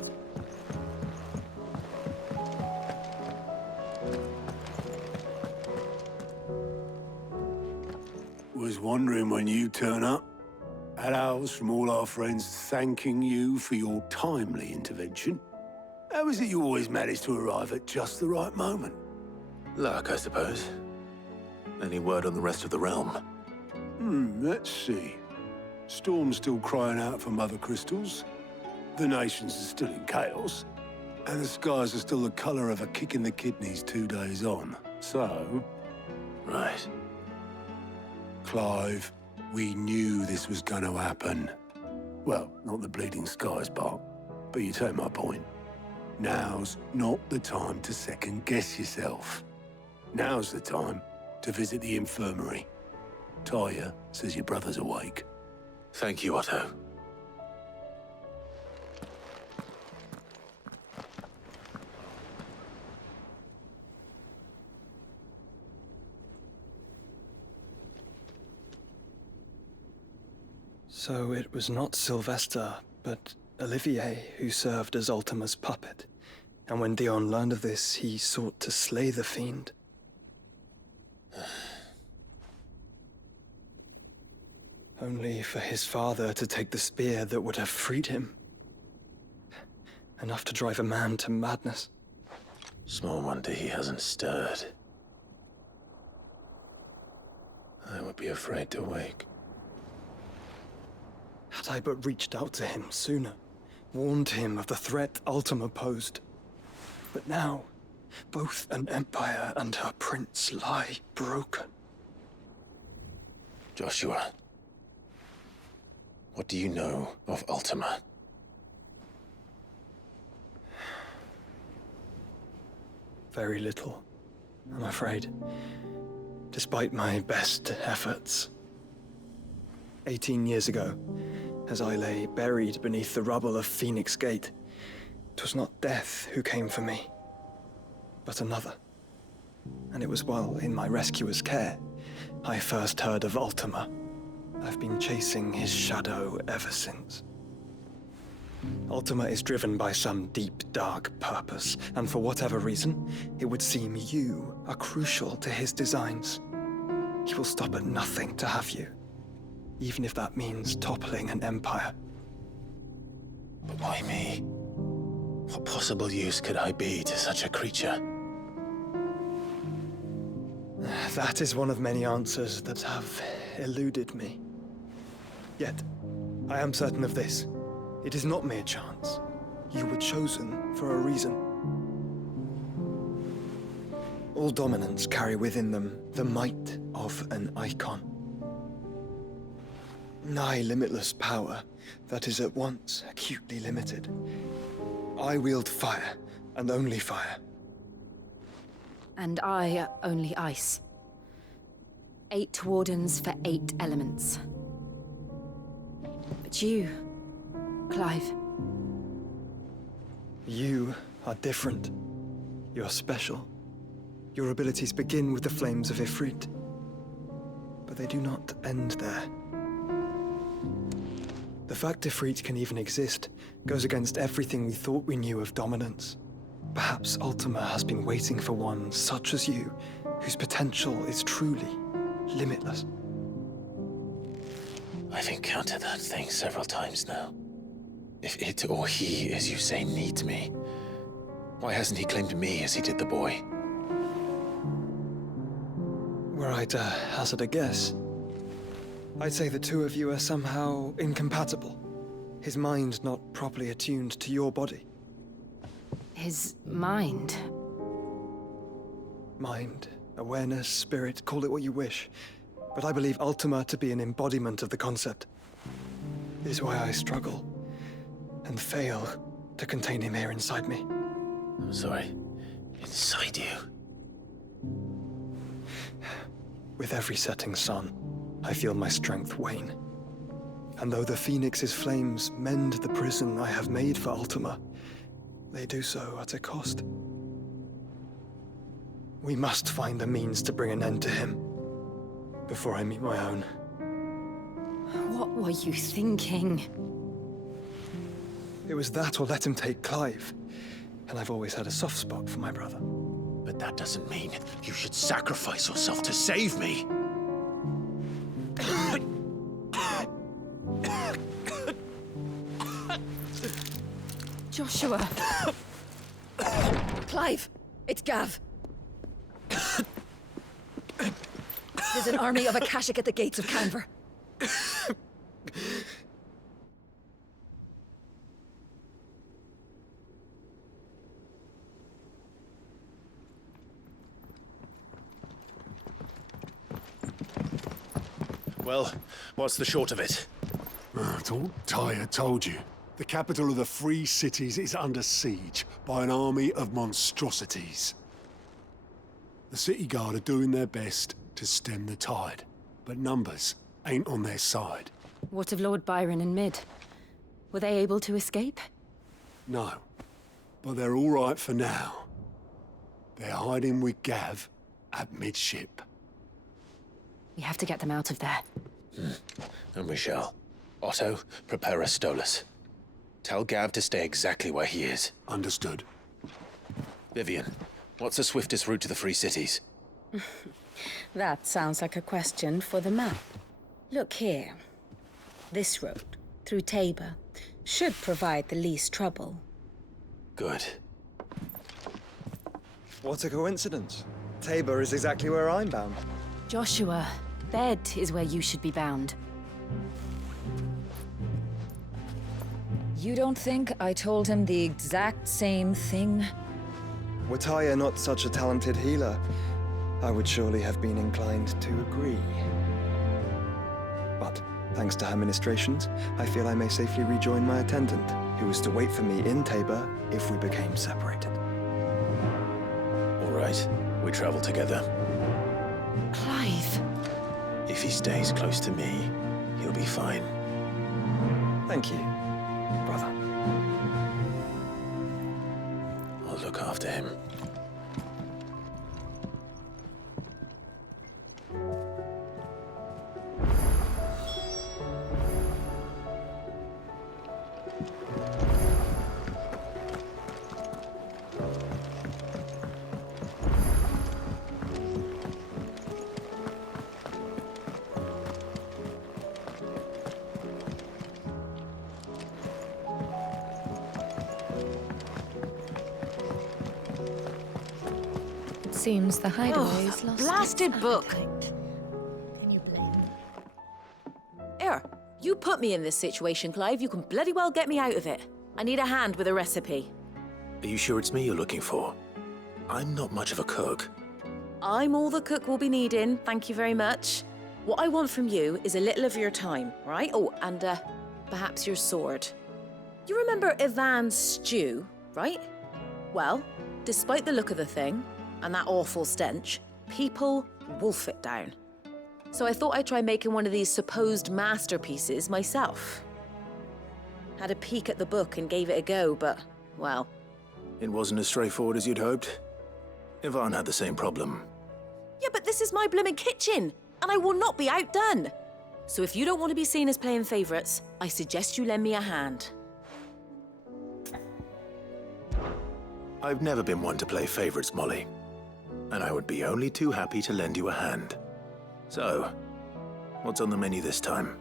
Was wondering when you turn up. Had owls from all our friends thanking you for your timely intervention. How is it you always manage to arrive at just the right moment? Luck, I suppose. Any word on the rest of the realm? Let's see. Storm's still crying out for mother crystals. The nations are still in chaos. And the skies are still the colour of a kick in the kidneys 2 days on. So... Right. Clive, we knew this was going to happen. Well, not the bleeding skies part, but you take my point. Now's not the time to second-guess yourself. Now's the time to visit the infirmary. Taya says your brother's awake. Thank you, Otto. So it was not Sylvester, but Olivier who served as Ultima's puppet. And when Dion learned of this, he sought to slay the fiend. Only for his father to take the spear that would have freed him. Enough to drive a man to madness. Small wonder he hasn't stirred. I would be afraid to wake. Had I but reached out to him sooner, warned him of the threat Ultima posed. But now, both an empire and her prince lie broken. Joshua, what do you know of Ultima? Very little, I'm afraid. Despite my best efforts. 18 years ago, as I lay buried beneath the rubble of Phoenix Gate, 'twas not death who came for me, but another. And it was while in my rescuer's care, I first heard of Ultima. I've been chasing his shadow ever since. Ultima is driven by some deep, dark purpose, and for whatever reason, it would seem you are crucial to his designs. He will stop at nothing to have you, even if that means toppling an empire. But why me? What possible use could I be to such a creature? That is one of many answers that have eluded me. Yet, I am certain of this. It is not mere chance. You were chosen for a reason. All dominants carry within them the might of an icon. Nigh limitless power that is at once acutely limited. I wield fire, and only fire. And I only ice. 8 wardens for 8 elements. But you, Clive. You are different. You're special. Your abilities begin with the flames of Ifrit. But they do not end there. The fact Ifrit can even exist goes against everything we thought we knew of dominance. Perhaps Ultima has been waiting for one such as you, whose potential is truly limitless. I've encountered that thing several times now. If it or he, as you say, needs me, why hasn't he claimed me as he did the boy? Were I to hazard a guess, I'd say the two of you are somehow incompatible. His mind not properly attuned to your body. His mind? Mind, awareness, spirit, call it what you wish. But I believe Ultima to be an embodiment of the concept. It is why I struggle and fail to contain him here inside me. I'm sorry. Inside you? With every setting sun, I feel my strength wane. And though the Phoenix's flames mend the prison I have made for Ultima, they do so at a cost. We must find a means to bring an end to him before I meet my own. What were you thinking? It was that or let him take Clive. And I've always had a soft spot for my brother. But that doesn't mean you should sacrifice yourself to save me. Joshua! Clive! It's Gav! There's an army of Akashic at the gates of Canver. Well, what's the short of it? I thought Tyre told you. The capital of the Free Cities is under siege by an army of monstrosities. The City Guard are doing their best to stem the tide, but numbers ain't on their side. What of Lord Byron and Mid? Were they able to escape? No, but they're all right for now. They're hiding with Gav at midship. We have to get them out of there. And we shall. Otto, prepare a Stolas. Tell Gav to stay exactly where he is. Understood. Vivian, what's the swiftest route to the Free Cities? That sounds like a question for the map. Look here. This road, through Tabor, should provide the least trouble. Good. What a coincidence. Tabor is exactly where I'm bound. Joshua, bed is where you should be bound. You don't think I told him the exact same thing? Were Tyre not such a talented healer, I would surely have been inclined to agree. But, thanks to her ministrations, I feel I may safely rejoin my attendant, who was to wait for me in Tabor if we became separated. All right, we travel together. Clive! If he stays close to me, he'll be fine. Thank you, brother. I'll look after him. Seems the Hideaway is lost. Blasted book! Here, you put me in this situation, Clive. You can bloody well get me out of it. I need a hand with a recipe. Are you sure it's me you're looking for? I'm not much of a cook. I'm all the cook will be needing, thank you very much. What I want from you is a little of your time, right? Oh, and perhaps your sword. You remember Ivan's stew, right? Well, despite the look of the thing, and that awful stench, people wolf it down. So I thought I'd try making one of these supposed masterpieces myself. Had a peek at the book and gave it a go, but, well... It wasn't as straightforward as you'd hoped. Ivan had the same problem. Yeah, but this is my blooming kitchen, and I will not be outdone. So if you don't want to be seen as playing favourites, I suggest you lend me a hand. I've never been one to play favourites, Molly. And I would be only too happy to lend you a hand. So, what's on the menu this time?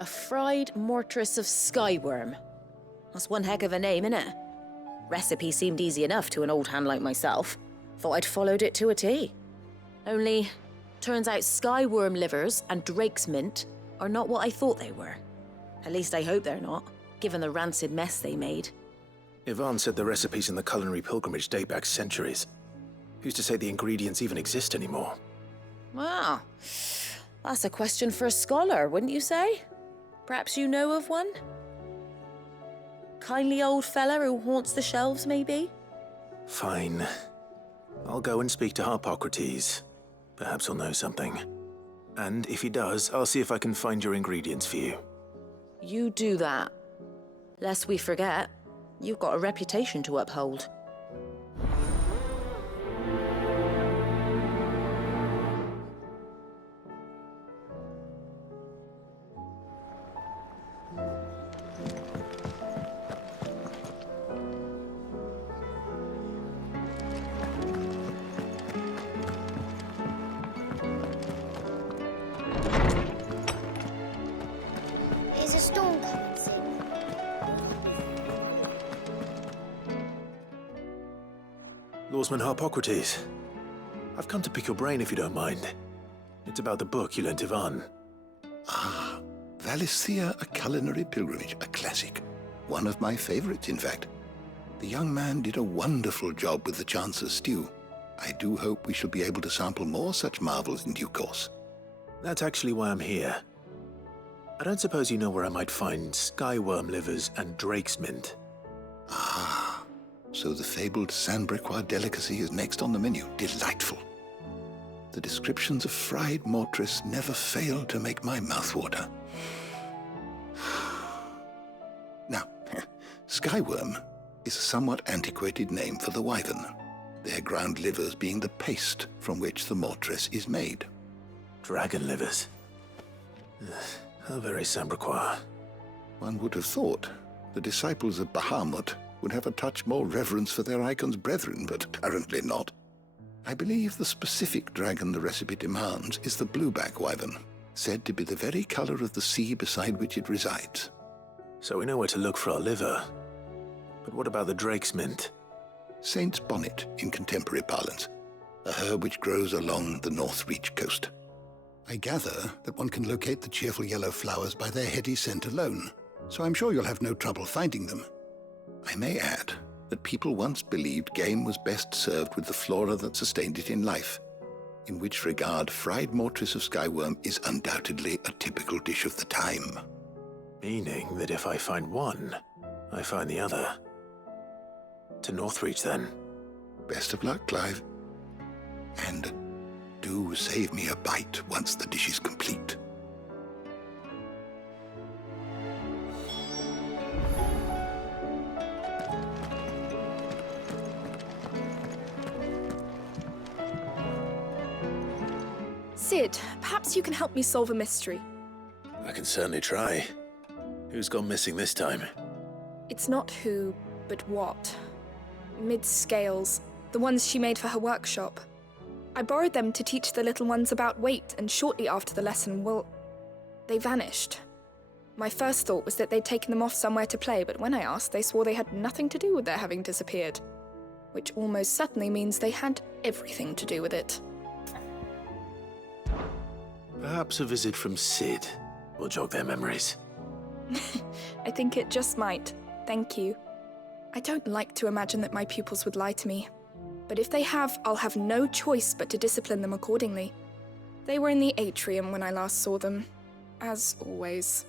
A fried mortress of skyworm. That's one heck of a name, innit? Recipe seemed easy enough to an old hand like myself. Thought I'd followed it to a T. Only, turns out skyworm livers and drake's mint are not what I thought they were. At least I hope they're not, given the rancid mess they made. Ivan said the recipes in the culinary pilgrimage date back centuries. Who's to say the ingredients even exist anymore? Wow. That's a question for a scholar, wouldn't you say? Perhaps you know of one? Kindly old fella who haunts the shelves, maybe? Fine. I'll go and speak to Harpocrates. Perhaps he'll know something. And if he does, I'll see if I can find your ingredients for you. You do that. Lest we forget, you've got a reputation to uphold. There's a storm coming soon. Lawsman Harpocrates. I've come to pick your brain if you don't mind. It's about the book you lent Ivan. Ah, Valisthea, A Culinary Pilgrimage, a classic. One of my favorites, in fact. The young man did a wonderful job with the Chance's stew. I do hope we shall be able to sample more such marvels in due course. That's actually why I'm here. I don't suppose you know where I might find skyworm livers and drake's mint. Ah, so the fabled Sandbrequois delicacy is next on the menu. Delightful. The descriptions of fried mortress never fail to make my mouth water. Now, skyworm is a somewhat antiquated name for the wyvern, their ground livers being the paste from which the mortress is made. Dragon livers. How very Sandbrequois. One would have thought the disciples of Bahamut would have a touch more reverence for their icon's brethren, but apparently not. I believe the specific dragon the recipe demands is the blueback wyvern, said to be the very color of the sea beside which it resides. So we know where to look for our liver. But what about the drake's mint? Saint's bonnet in contemporary parlance, a herb which grows along the North Reach coast. I gather that one can locate the cheerful yellow flowers by their heady scent alone, so I'm sure you'll have no trouble finding them. I may add that people once believed game was best served with the flora that sustained it in life, in which regard fried mortress of skyworm is undoubtedly a typical dish of the time. Meaning that if I find one, I find the other. To Northreach, then. Best of luck, Clive. And do save me a bite once the dish is complete. Sid, perhaps you can help me solve a mystery. I can certainly try. Who's gone missing this time? It's not who, but what. Mid's scales, the ones she made for her workshop. I borrowed them to teach the little ones about weight, and shortly after the lesson, well, they vanished. My first thought was that they'd taken them off somewhere to play, but when I asked, they swore they had nothing to do with their having disappeared. which almost certainly means they had everything to do with it. Perhaps a visit from Sid will jog their memories. I think it just might. Thank you. I don't like to imagine that my pupils would lie to me. But if they have, I'll have no choice but to discipline them accordingly. They were in the atrium when I last saw them, as always.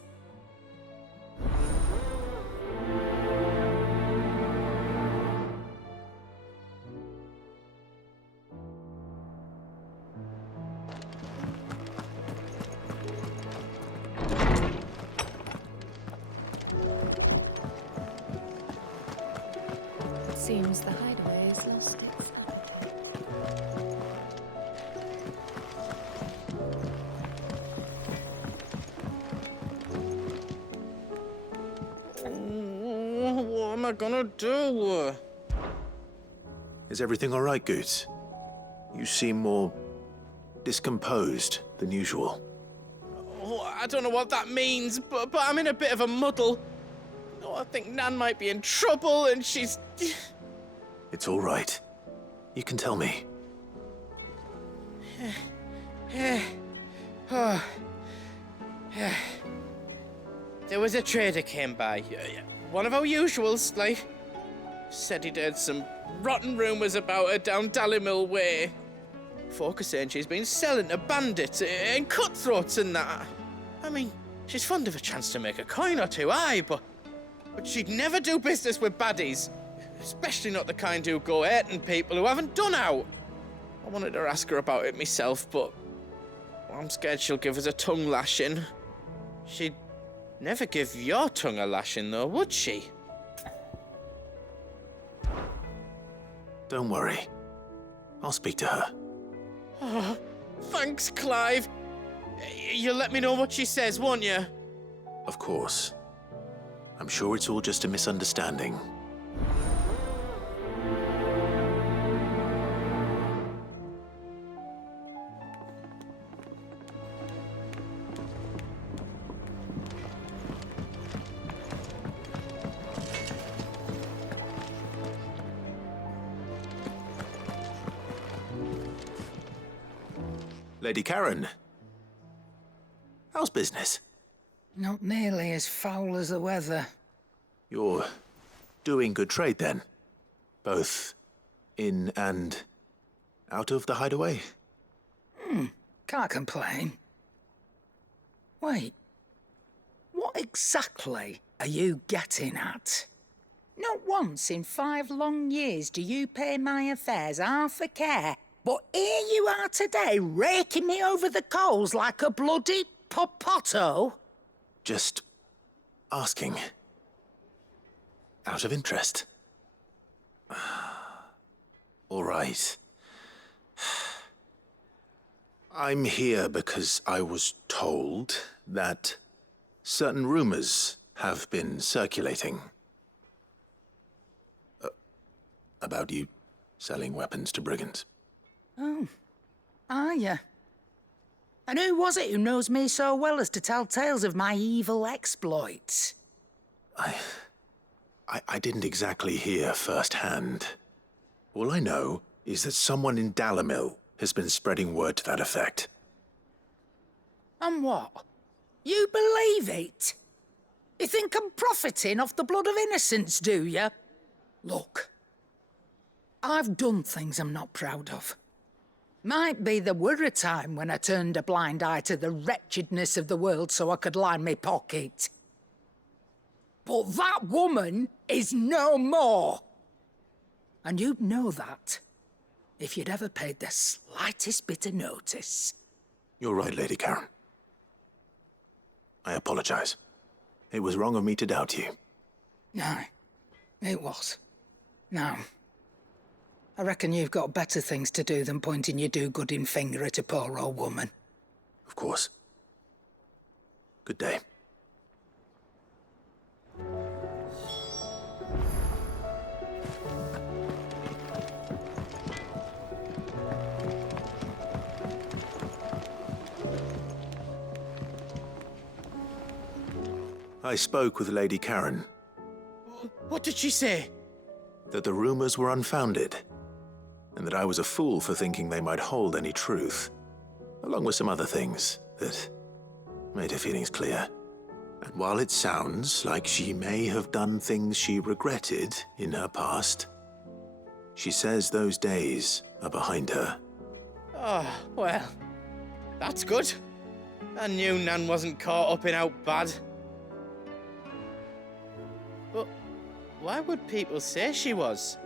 It seems the Hideaway is lost its What am I gonna do? Is everything all right, Goots? You seem more discomposed than usual. Oh, I don't know what that means, but I'm in a bit of a muddle. Oh, I think Nan might be in trouble and she's... It's all right. You can tell me. There was a trader came by. One of our usuals, like. Said he'd heard some rotten rumours about her down Dalimil way. Folk are saying she's been selling to bandits and cutthroats and that. I mean, she's fond of a chance to make a coin or two, aye, but she'd never do business with baddies. Especially not the kind who go hurting people who haven't done out. I wanted to ask her about it myself, but I'm scared she'll give us a tongue lashing. She'd never give your tongue a lashing, though, would she? Don't worry. I'll speak to her. Oh, thanks, Clive. You'll let me know what she says, won't you? Of course. I'm sure it's all just a misunderstanding. Lady Karen, how's business? Not nearly as foul as the weather. You're doing good trade, then? Both in and out of the Hideaway? Can't complain. Wait, what exactly are you getting at? Not once in 5 long years do you pay my affairs half a care. But here you are today, raking me over the coals like a bloody popoto. Just asking. Out of interest. All right. I'm here because I was told that certain rumors have been circulating. About you selling weapons to brigands. Oh, are you? And who was it who knows me so well as to tell tales of my evil exploits? I didn't exactly hear firsthand. All I know is that someone in Dalimil has been spreading word to that effect. And what? You believe it? You think I'm profiting off the blood of innocents, do you? Look, I've done things I'm not proud of. Might be there were a time when I turned a blind eye to the wretchedness of the world so I could line my pocket. But that woman is no more. And you'd know that if you'd ever paid the slightest bit of notice. You're right, Lady Karen. I apologize. It was wrong of me to doubt you. No, it was. Now, I reckon you've got better things to do than pointing your do-gooding finger at a poor old woman. Of course. Good day. I spoke with Lady Karen. What did she say? That the rumors were unfounded, and that I was a fool for thinking they might hold any truth, along with some other things that made her feelings clear. And while it sounds like she may have done things she regretted in her past, she says those days are behind her. Oh, well, that's good. I knew Nan wasn't caught up in out bad. But why would people say she was?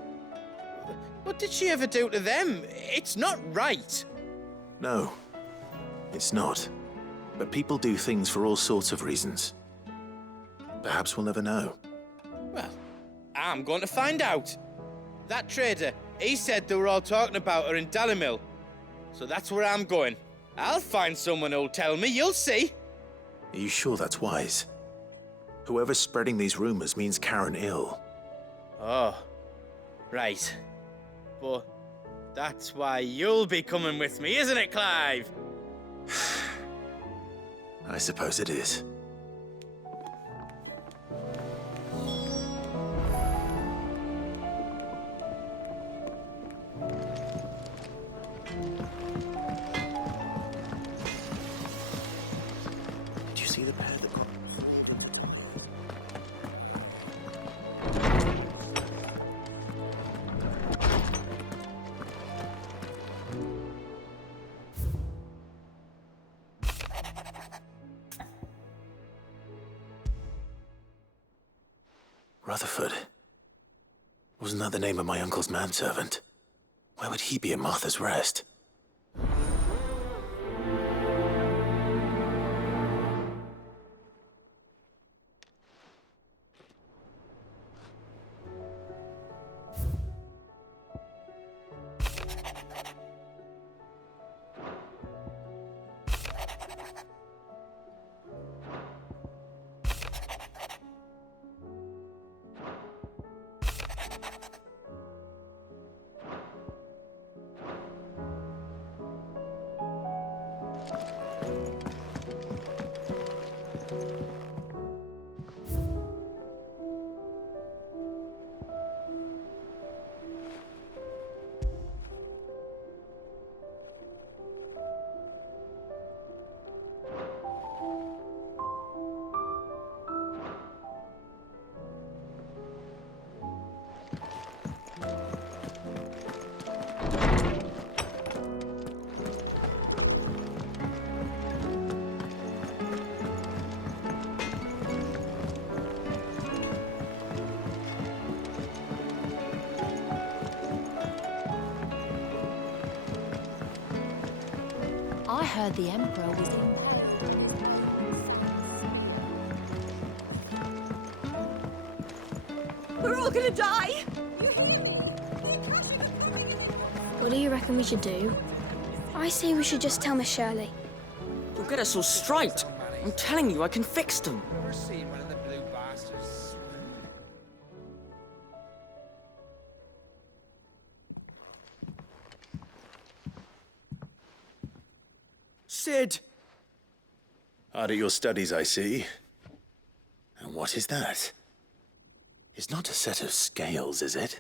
What did she ever do to them? It's not right. No, it's not. But people do things for all sorts of reasons. Perhaps we'll never know. Well, I'm going to find out. That trader, he said they were all talking about her in Dalimil. So that's where I'm going. I'll find someone who'll tell me, you'll see. Are you sure that's wise? Whoever's spreading these rumors means Karen ill. Oh, right. But that's why you'll be coming with me, isn't it, Clive? I suppose it is. Did you see the pair that got... Rutherford. Wasn't that the name of my uncle's manservant? Why would he be at Martha's Rest? I heard the Emperor was in We're all gonna die! What do you reckon we should do? I say we should just tell Miss Shirley. You'll get us all straight. I'm telling you, I can fix them. Sid! Hard at your studies, I see. And what is that? It's not a set of scales, is it?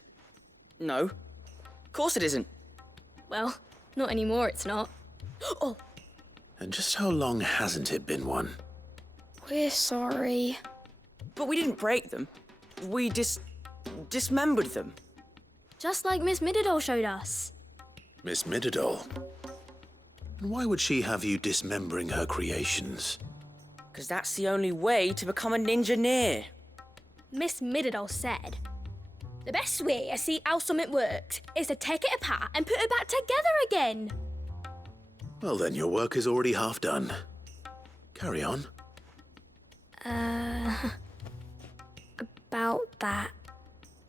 No. Of course it isn't. Well, not anymore, it's not. Oh, And just how long hasn't it been one? we're sorry. But we didn't break them. We dismembered them. Just like Miss Middledore showed us. Miss Middledore? And why would she have you dismembering her creations? Because that's the only way to become a ninja-near. Miss Middledore said, the best way to see how something works is to take it apart and put it back together again. Well then, your work is already half done. Carry on. About that.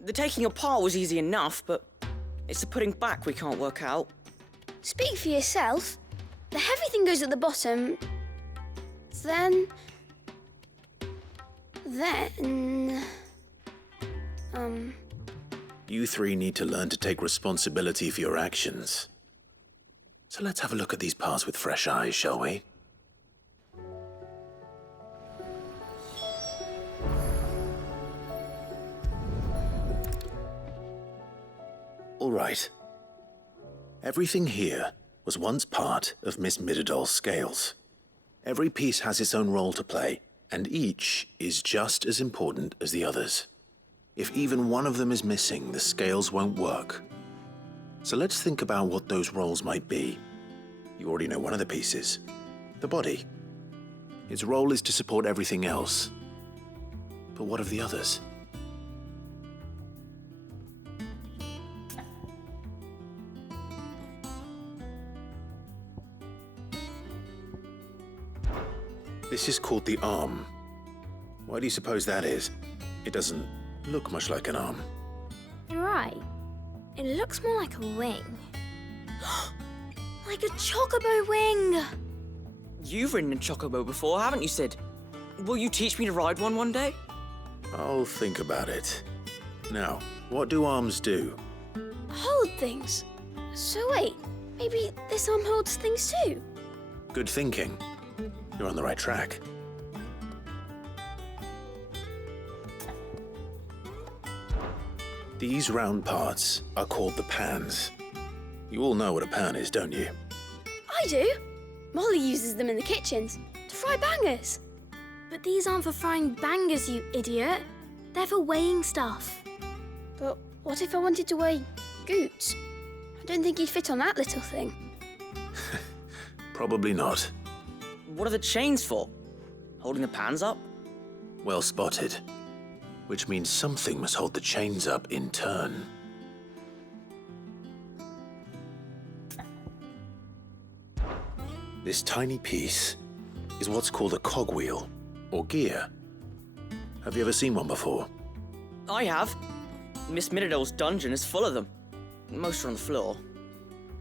The taking apart was easy enough, but it's the putting back we can't work out. Speak for yourself. The heavy thing goes at the bottom. Then... You three need to learn to take responsibility for your actions. So let's have a look at these parts with fresh eyes, shall we? All right. Everything here was once part of Miss Midadol's scales. Every piece has its own role to play, and each is just as important as the others. If even one of them is missing, the scales won't work. So let's think about what those roles might be. You already know one of the pieces, the body. Its role is to support everything else. But what of the others? This is called the arm. Why do you suppose that is? It doesn't look much like an arm. You're right. It looks more like a wing. Like a chocobo wing! You've ridden a chocobo before, haven't you, Sid? Will you teach me to ride one day? I'll think about it. Now, what do arms do? Hold things. So wait, maybe this arm holds things too? Good thinking. You're on the right track. These round parts are called the pans. You all know what a pan is, don't you? I do. Molly uses them in the kitchens to fry bangers. But these aren't for frying bangers, you idiot. They're for weighing stuff. But what if I wanted to weigh Goots? I don't think he'd fit on that little thing. Probably not. What are the chains for? Holding the pans up? Well spotted. Which means something must hold the chains up in turn. This tiny piece is what's called a cogwheel, or gear. Have you ever seen one before? I have. Miss Midadol's dungeon is full of them. Most are on the floor.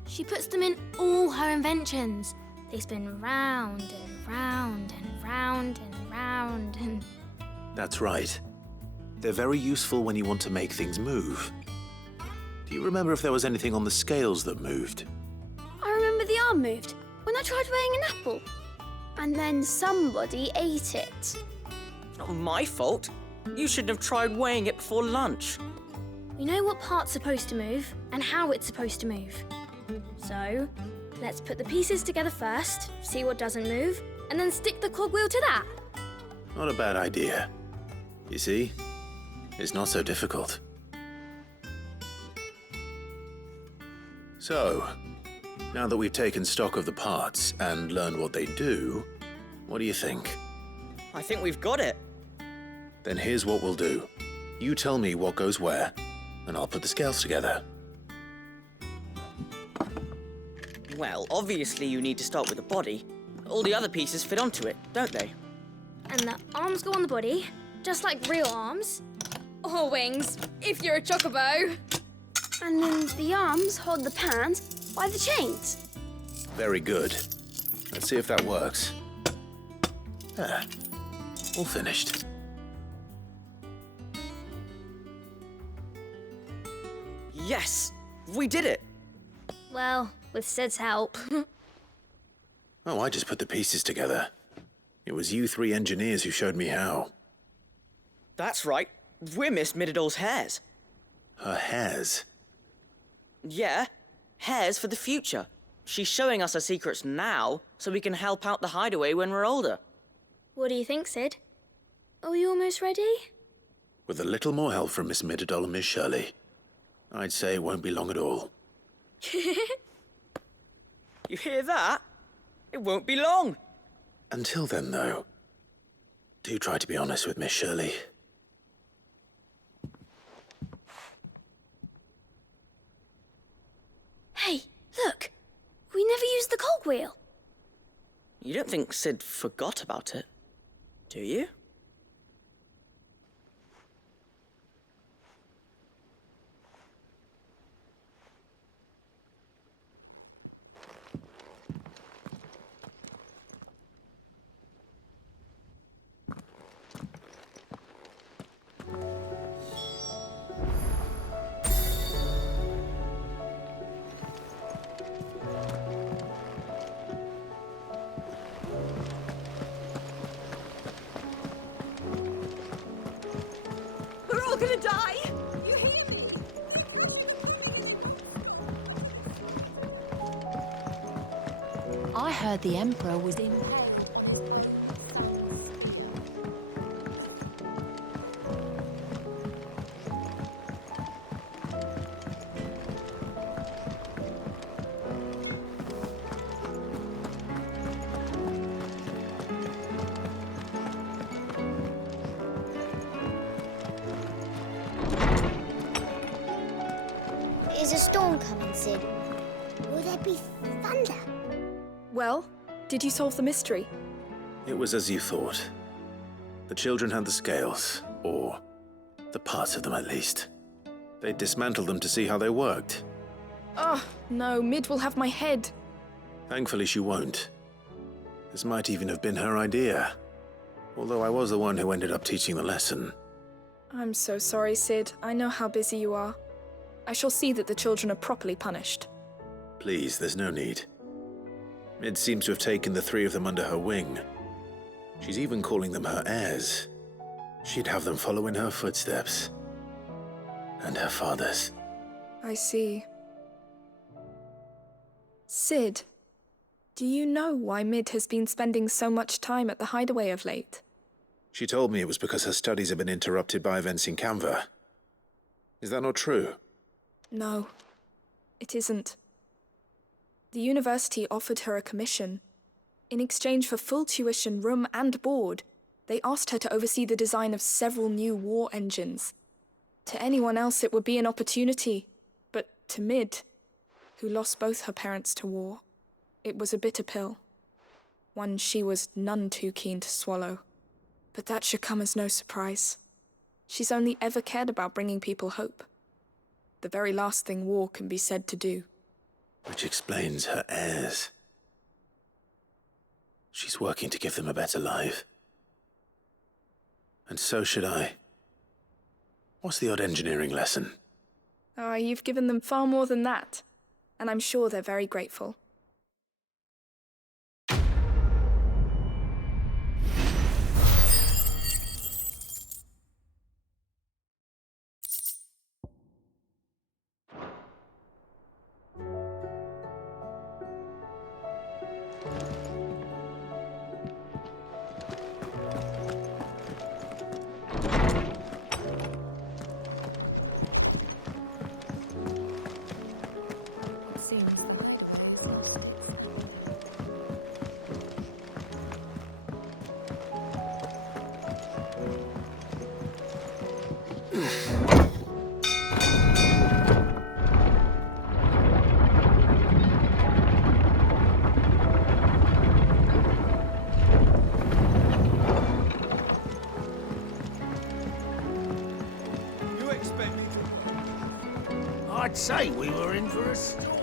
She puts them in all her inventions. They spin round and round and round and round and... That's right. They're very useful when you want to make things move. Do you remember if there was anything on the scales that moved? I remember the arm moved when I tried weighing an apple. And then somebody ate it. Not my fault. You shouldn't have tried weighing it before lunch. We know what part's supposed to move and how it's supposed to move. So, let's put the pieces together first, see what doesn't move, and then stick the cogwheel to that. Not a bad idea. You see, it's not so difficult. So, now that we've taken stock of the parts and learned what they do, what do you think? I think we've got it. Then here's what we'll do. You tell me what goes where, and I'll put the scales together. Well, obviously you need to start with the body. All the other pieces fit onto it, don't they? And the arms go on the body, just like real arms. Or wings, if you're a chocobo. And then the arms hold the pans by the chains. Very good. Let's see if that works. Ah, all finished. Yes! We did it! Well, with Sid's help. Oh, I just put the pieces together. It was you three engineers who showed me how. That's right. We're Miss Midadol's hares. Her hares? Yeah, hares for the future. She's showing us her secrets now, so we can help out the Hideaway when we're older. What do you think, Sid? Are we almost ready? With a little more help from Miss Midadol and Miss Shirley, I'd say it won't be long at all. You hear that? It won't be long. Until then, though, do try to be honest with Miss Shirley. Hey, look! We never used the cogwheel. You don't think Sid forgot about it, do you? I heard the Emperor was in. Is a storm coming, Sid? Will there be thunder? Well, did you solve the mystery? It was as you thought. The children had the scales, or the parts of them at least. They dismantled them to see how they worked. Oh, no, Mid will have my head. Thankfully, she won't. This might even have been her idea. Although I was the one who ended up teaching the lesson. I'm so sorry, Sid. I know how busy you are. I shall see that the children are properly punished. Please, there's no need. Mid seems to have taken the three of them under her wing. She's even calling them her heirs. She'd have them follow in her footsteps. And her father's. I see. Sid, do you know why Mid has been spending so much time at the Hideaway of late? She told me it was because her studies have been interrupted by events in Canva. Is that not true? No, it isn't. The university offered her a commission. In exchange for full tuition, room and board, they asked her to oversee the design of several new war engines. To anyone else it would be an opportunity, but to Mid, who lost both her parents to war, it was a bitter pill. One she was none too keen to swallow. But that should come as no surprise. She's only ever cared about bringing people hope. The very last thing war can be said to do. Which explains her heirs. She's working to give them a better life. And so should I. What's the odd engineering lesson? You've given them far more than that. And I'm sure they're very grateful. I'd say we were in for a storm.